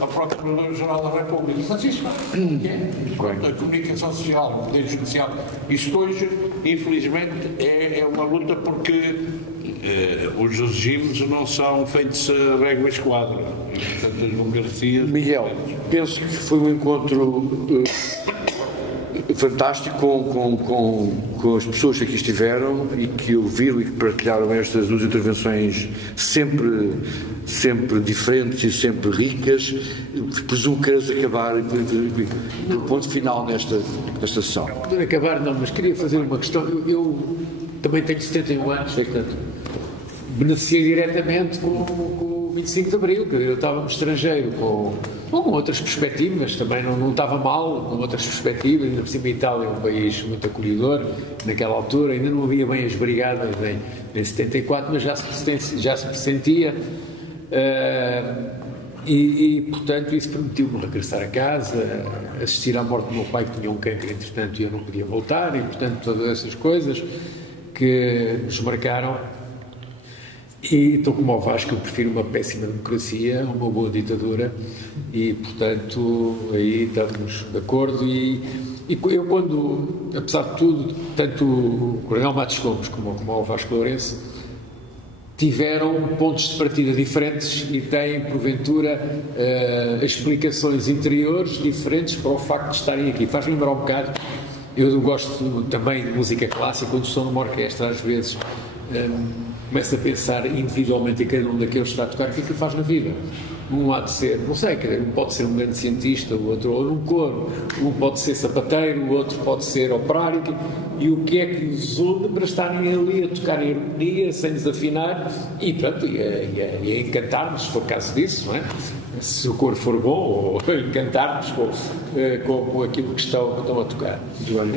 a Procuradora-Geral da República. Mas isso é a comunicação social, o poder judicial. Isto hoje, infelizmente, é uma luta porque os regimes não são feitos a régua e esquadra. E, portanto, as democracias... Miguel, penso que foi um encontro fantástico com as pessoas que aqui estiveram e que ouviram e que partilharam estas duas intervenções sempre diferentes e sempre ricas. Presumo que queres acabar no ponto final nesta sessão. Não acabar não, mas queria fazer uma questão. Eu também tenho 71 anos, portanto, beneficiei diretamente com o 25 de Abril, que eu estava no estrangeiro com outras perspectivas, também não estava mal, com outras perspectivas, ainda por cima a Itália é um país muito acolhedor, naquela altura ainda não havia bem as brigadas em 74, mas já se pressentia, e portanto isso permitiu-me regressar a casa, assistir à morte do meu pai, que tinha um cancro, entretanto, e eu não podia voltar, e portanto todas essas coisas que nos marcaram. E estou como ao Vasco, eu prefiro uma péssima democracia a uma boa ditadura, e portanto aí estamos de acordo. E eu, quando, apesar de tudo, tanto o Coronel Matos Gomes como o Vasco Lourenço tiveram pontos de partida diferentes e têm, porventura, explicações interiores diferentes para o facto de estarem aqui. Faz lembrar um bocado, eu gosto também de música clássica, quando estou numa orquestra, às vezes começo a pensar individualmente em cada um daqueles que está a tocar, o que é que ele faz na vida. Um há de ser, não sei, um pode ser um grande cientista, o outro ou num coro, um pode ser sapateiro, o outro pode ser operário, e o que é que os une para estarem ali a tocar em harmonia, sem desafinar, e pronto, e a encantar-nos, se for caso disso, não é? Se o coro for bom, ou encantar-nos com aquilo que estão a tocar.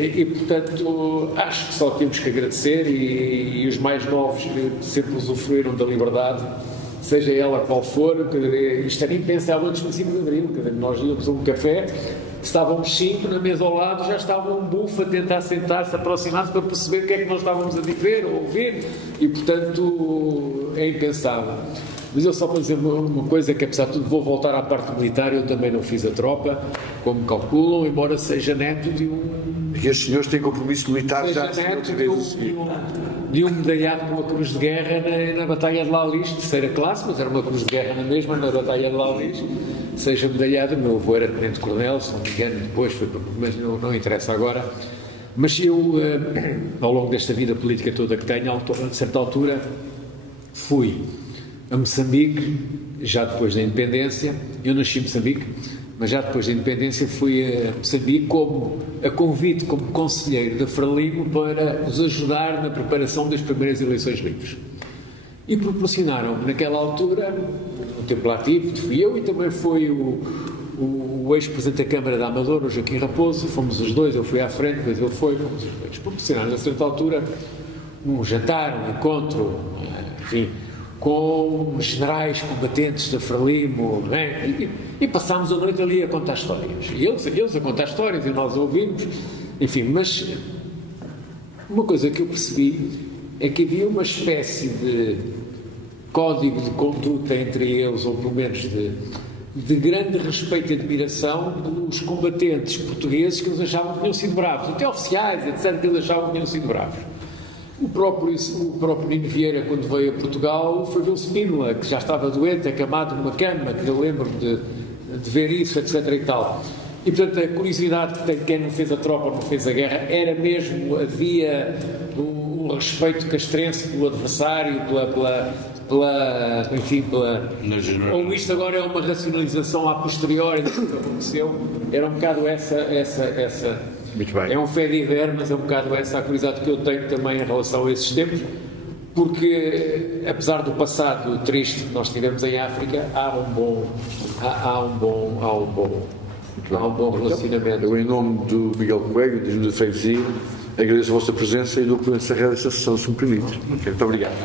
E portanto, acho que só temos que agradecer, e os mais novos que sempre usufruíram da liberdade, seja ela qual for, isto era impensável antes do 25 de Abril, nós íamos a um café, estávamos 5 na mesa ao lado, já estava um bufo a tentar sentar-se, aproximar-se para perceber o que é que nós estávamos a dizer ou ouvir, e portanto é impensável. Mas eu só para dizer uma coisa, que apesar de tudo vou voltar à parte militar, eu também não fiz a tropa, como calculam, embora seja neto de um... E os senhores têm compromisso militar já... Seja neto de um medalhado com a Cruz de Guerra na Batalha de Lalis, terceira classe, mas era uma Cruz de Guerra na mesma, na Batalha de Lalis, seja medalhado. Meu avô era tenente-coronel, se não me engano, depois foi, mas não interessa agora. Mas eu, ao longo desta vida política toda que tenho, a certa altura, fui a Moçambique, já depois da independência. Eu nasci em Moçambique, mas já depois da independência fui a Moçambique a convite como conselheiro da Frelimo para nos ajudar na preparação das primeiras eleições livres. E proporcionaram-me, naquela altura, no tempo lá tive, fui eu e também foi o ex-presidente da Câmara da Amadora, o Joaquim Raposo, fomos os dois, eu fui à frente, depois ele foi, fomos os dois. Proporcionaram, a certa altura, um jantar, um encontro, enfim, com generais combatentes da Frelimo, não é? E passámos a noite ali a contar histórias. E eles a contar histórias e nós a ouvimos, Enfim, mas uma coisa que eu percebi é que havia uma espécie de código de conduta entre eles, ou pelo menos de grande respeito e admiração dos combatentes portugueses, que eles achavam que tinham sido bravos, até oficiais, etc., que eles achavam que tinham sido bravos. O próprio Nino Vieira, quando veio a Portugal, foi ver o Spínola, que já estava doente, acamado numa cama, que eu lembro de ver isso, etc. e tal. E, portanto, a curiosidade que tem quem não fez a tropa ou não fez a guerra era mesmo, havia um respeito castrense pelo adversário, ou isto agora é uma racionalização a posteriori do que aconteceu, era um bocado essa Muito bem. é um fait divers, mas é um bocado essa a curiosidade que eu tenho também em relação a esses tempos, porque apesar do passado triste que nós tivemos em África, há um bom relacionamento. Eu, em nome do Miguel Coelho e da Junta de Freguesia, agradeço a vossa presença e dou por encerrada essa sessão, se me permite. Muito obrigado.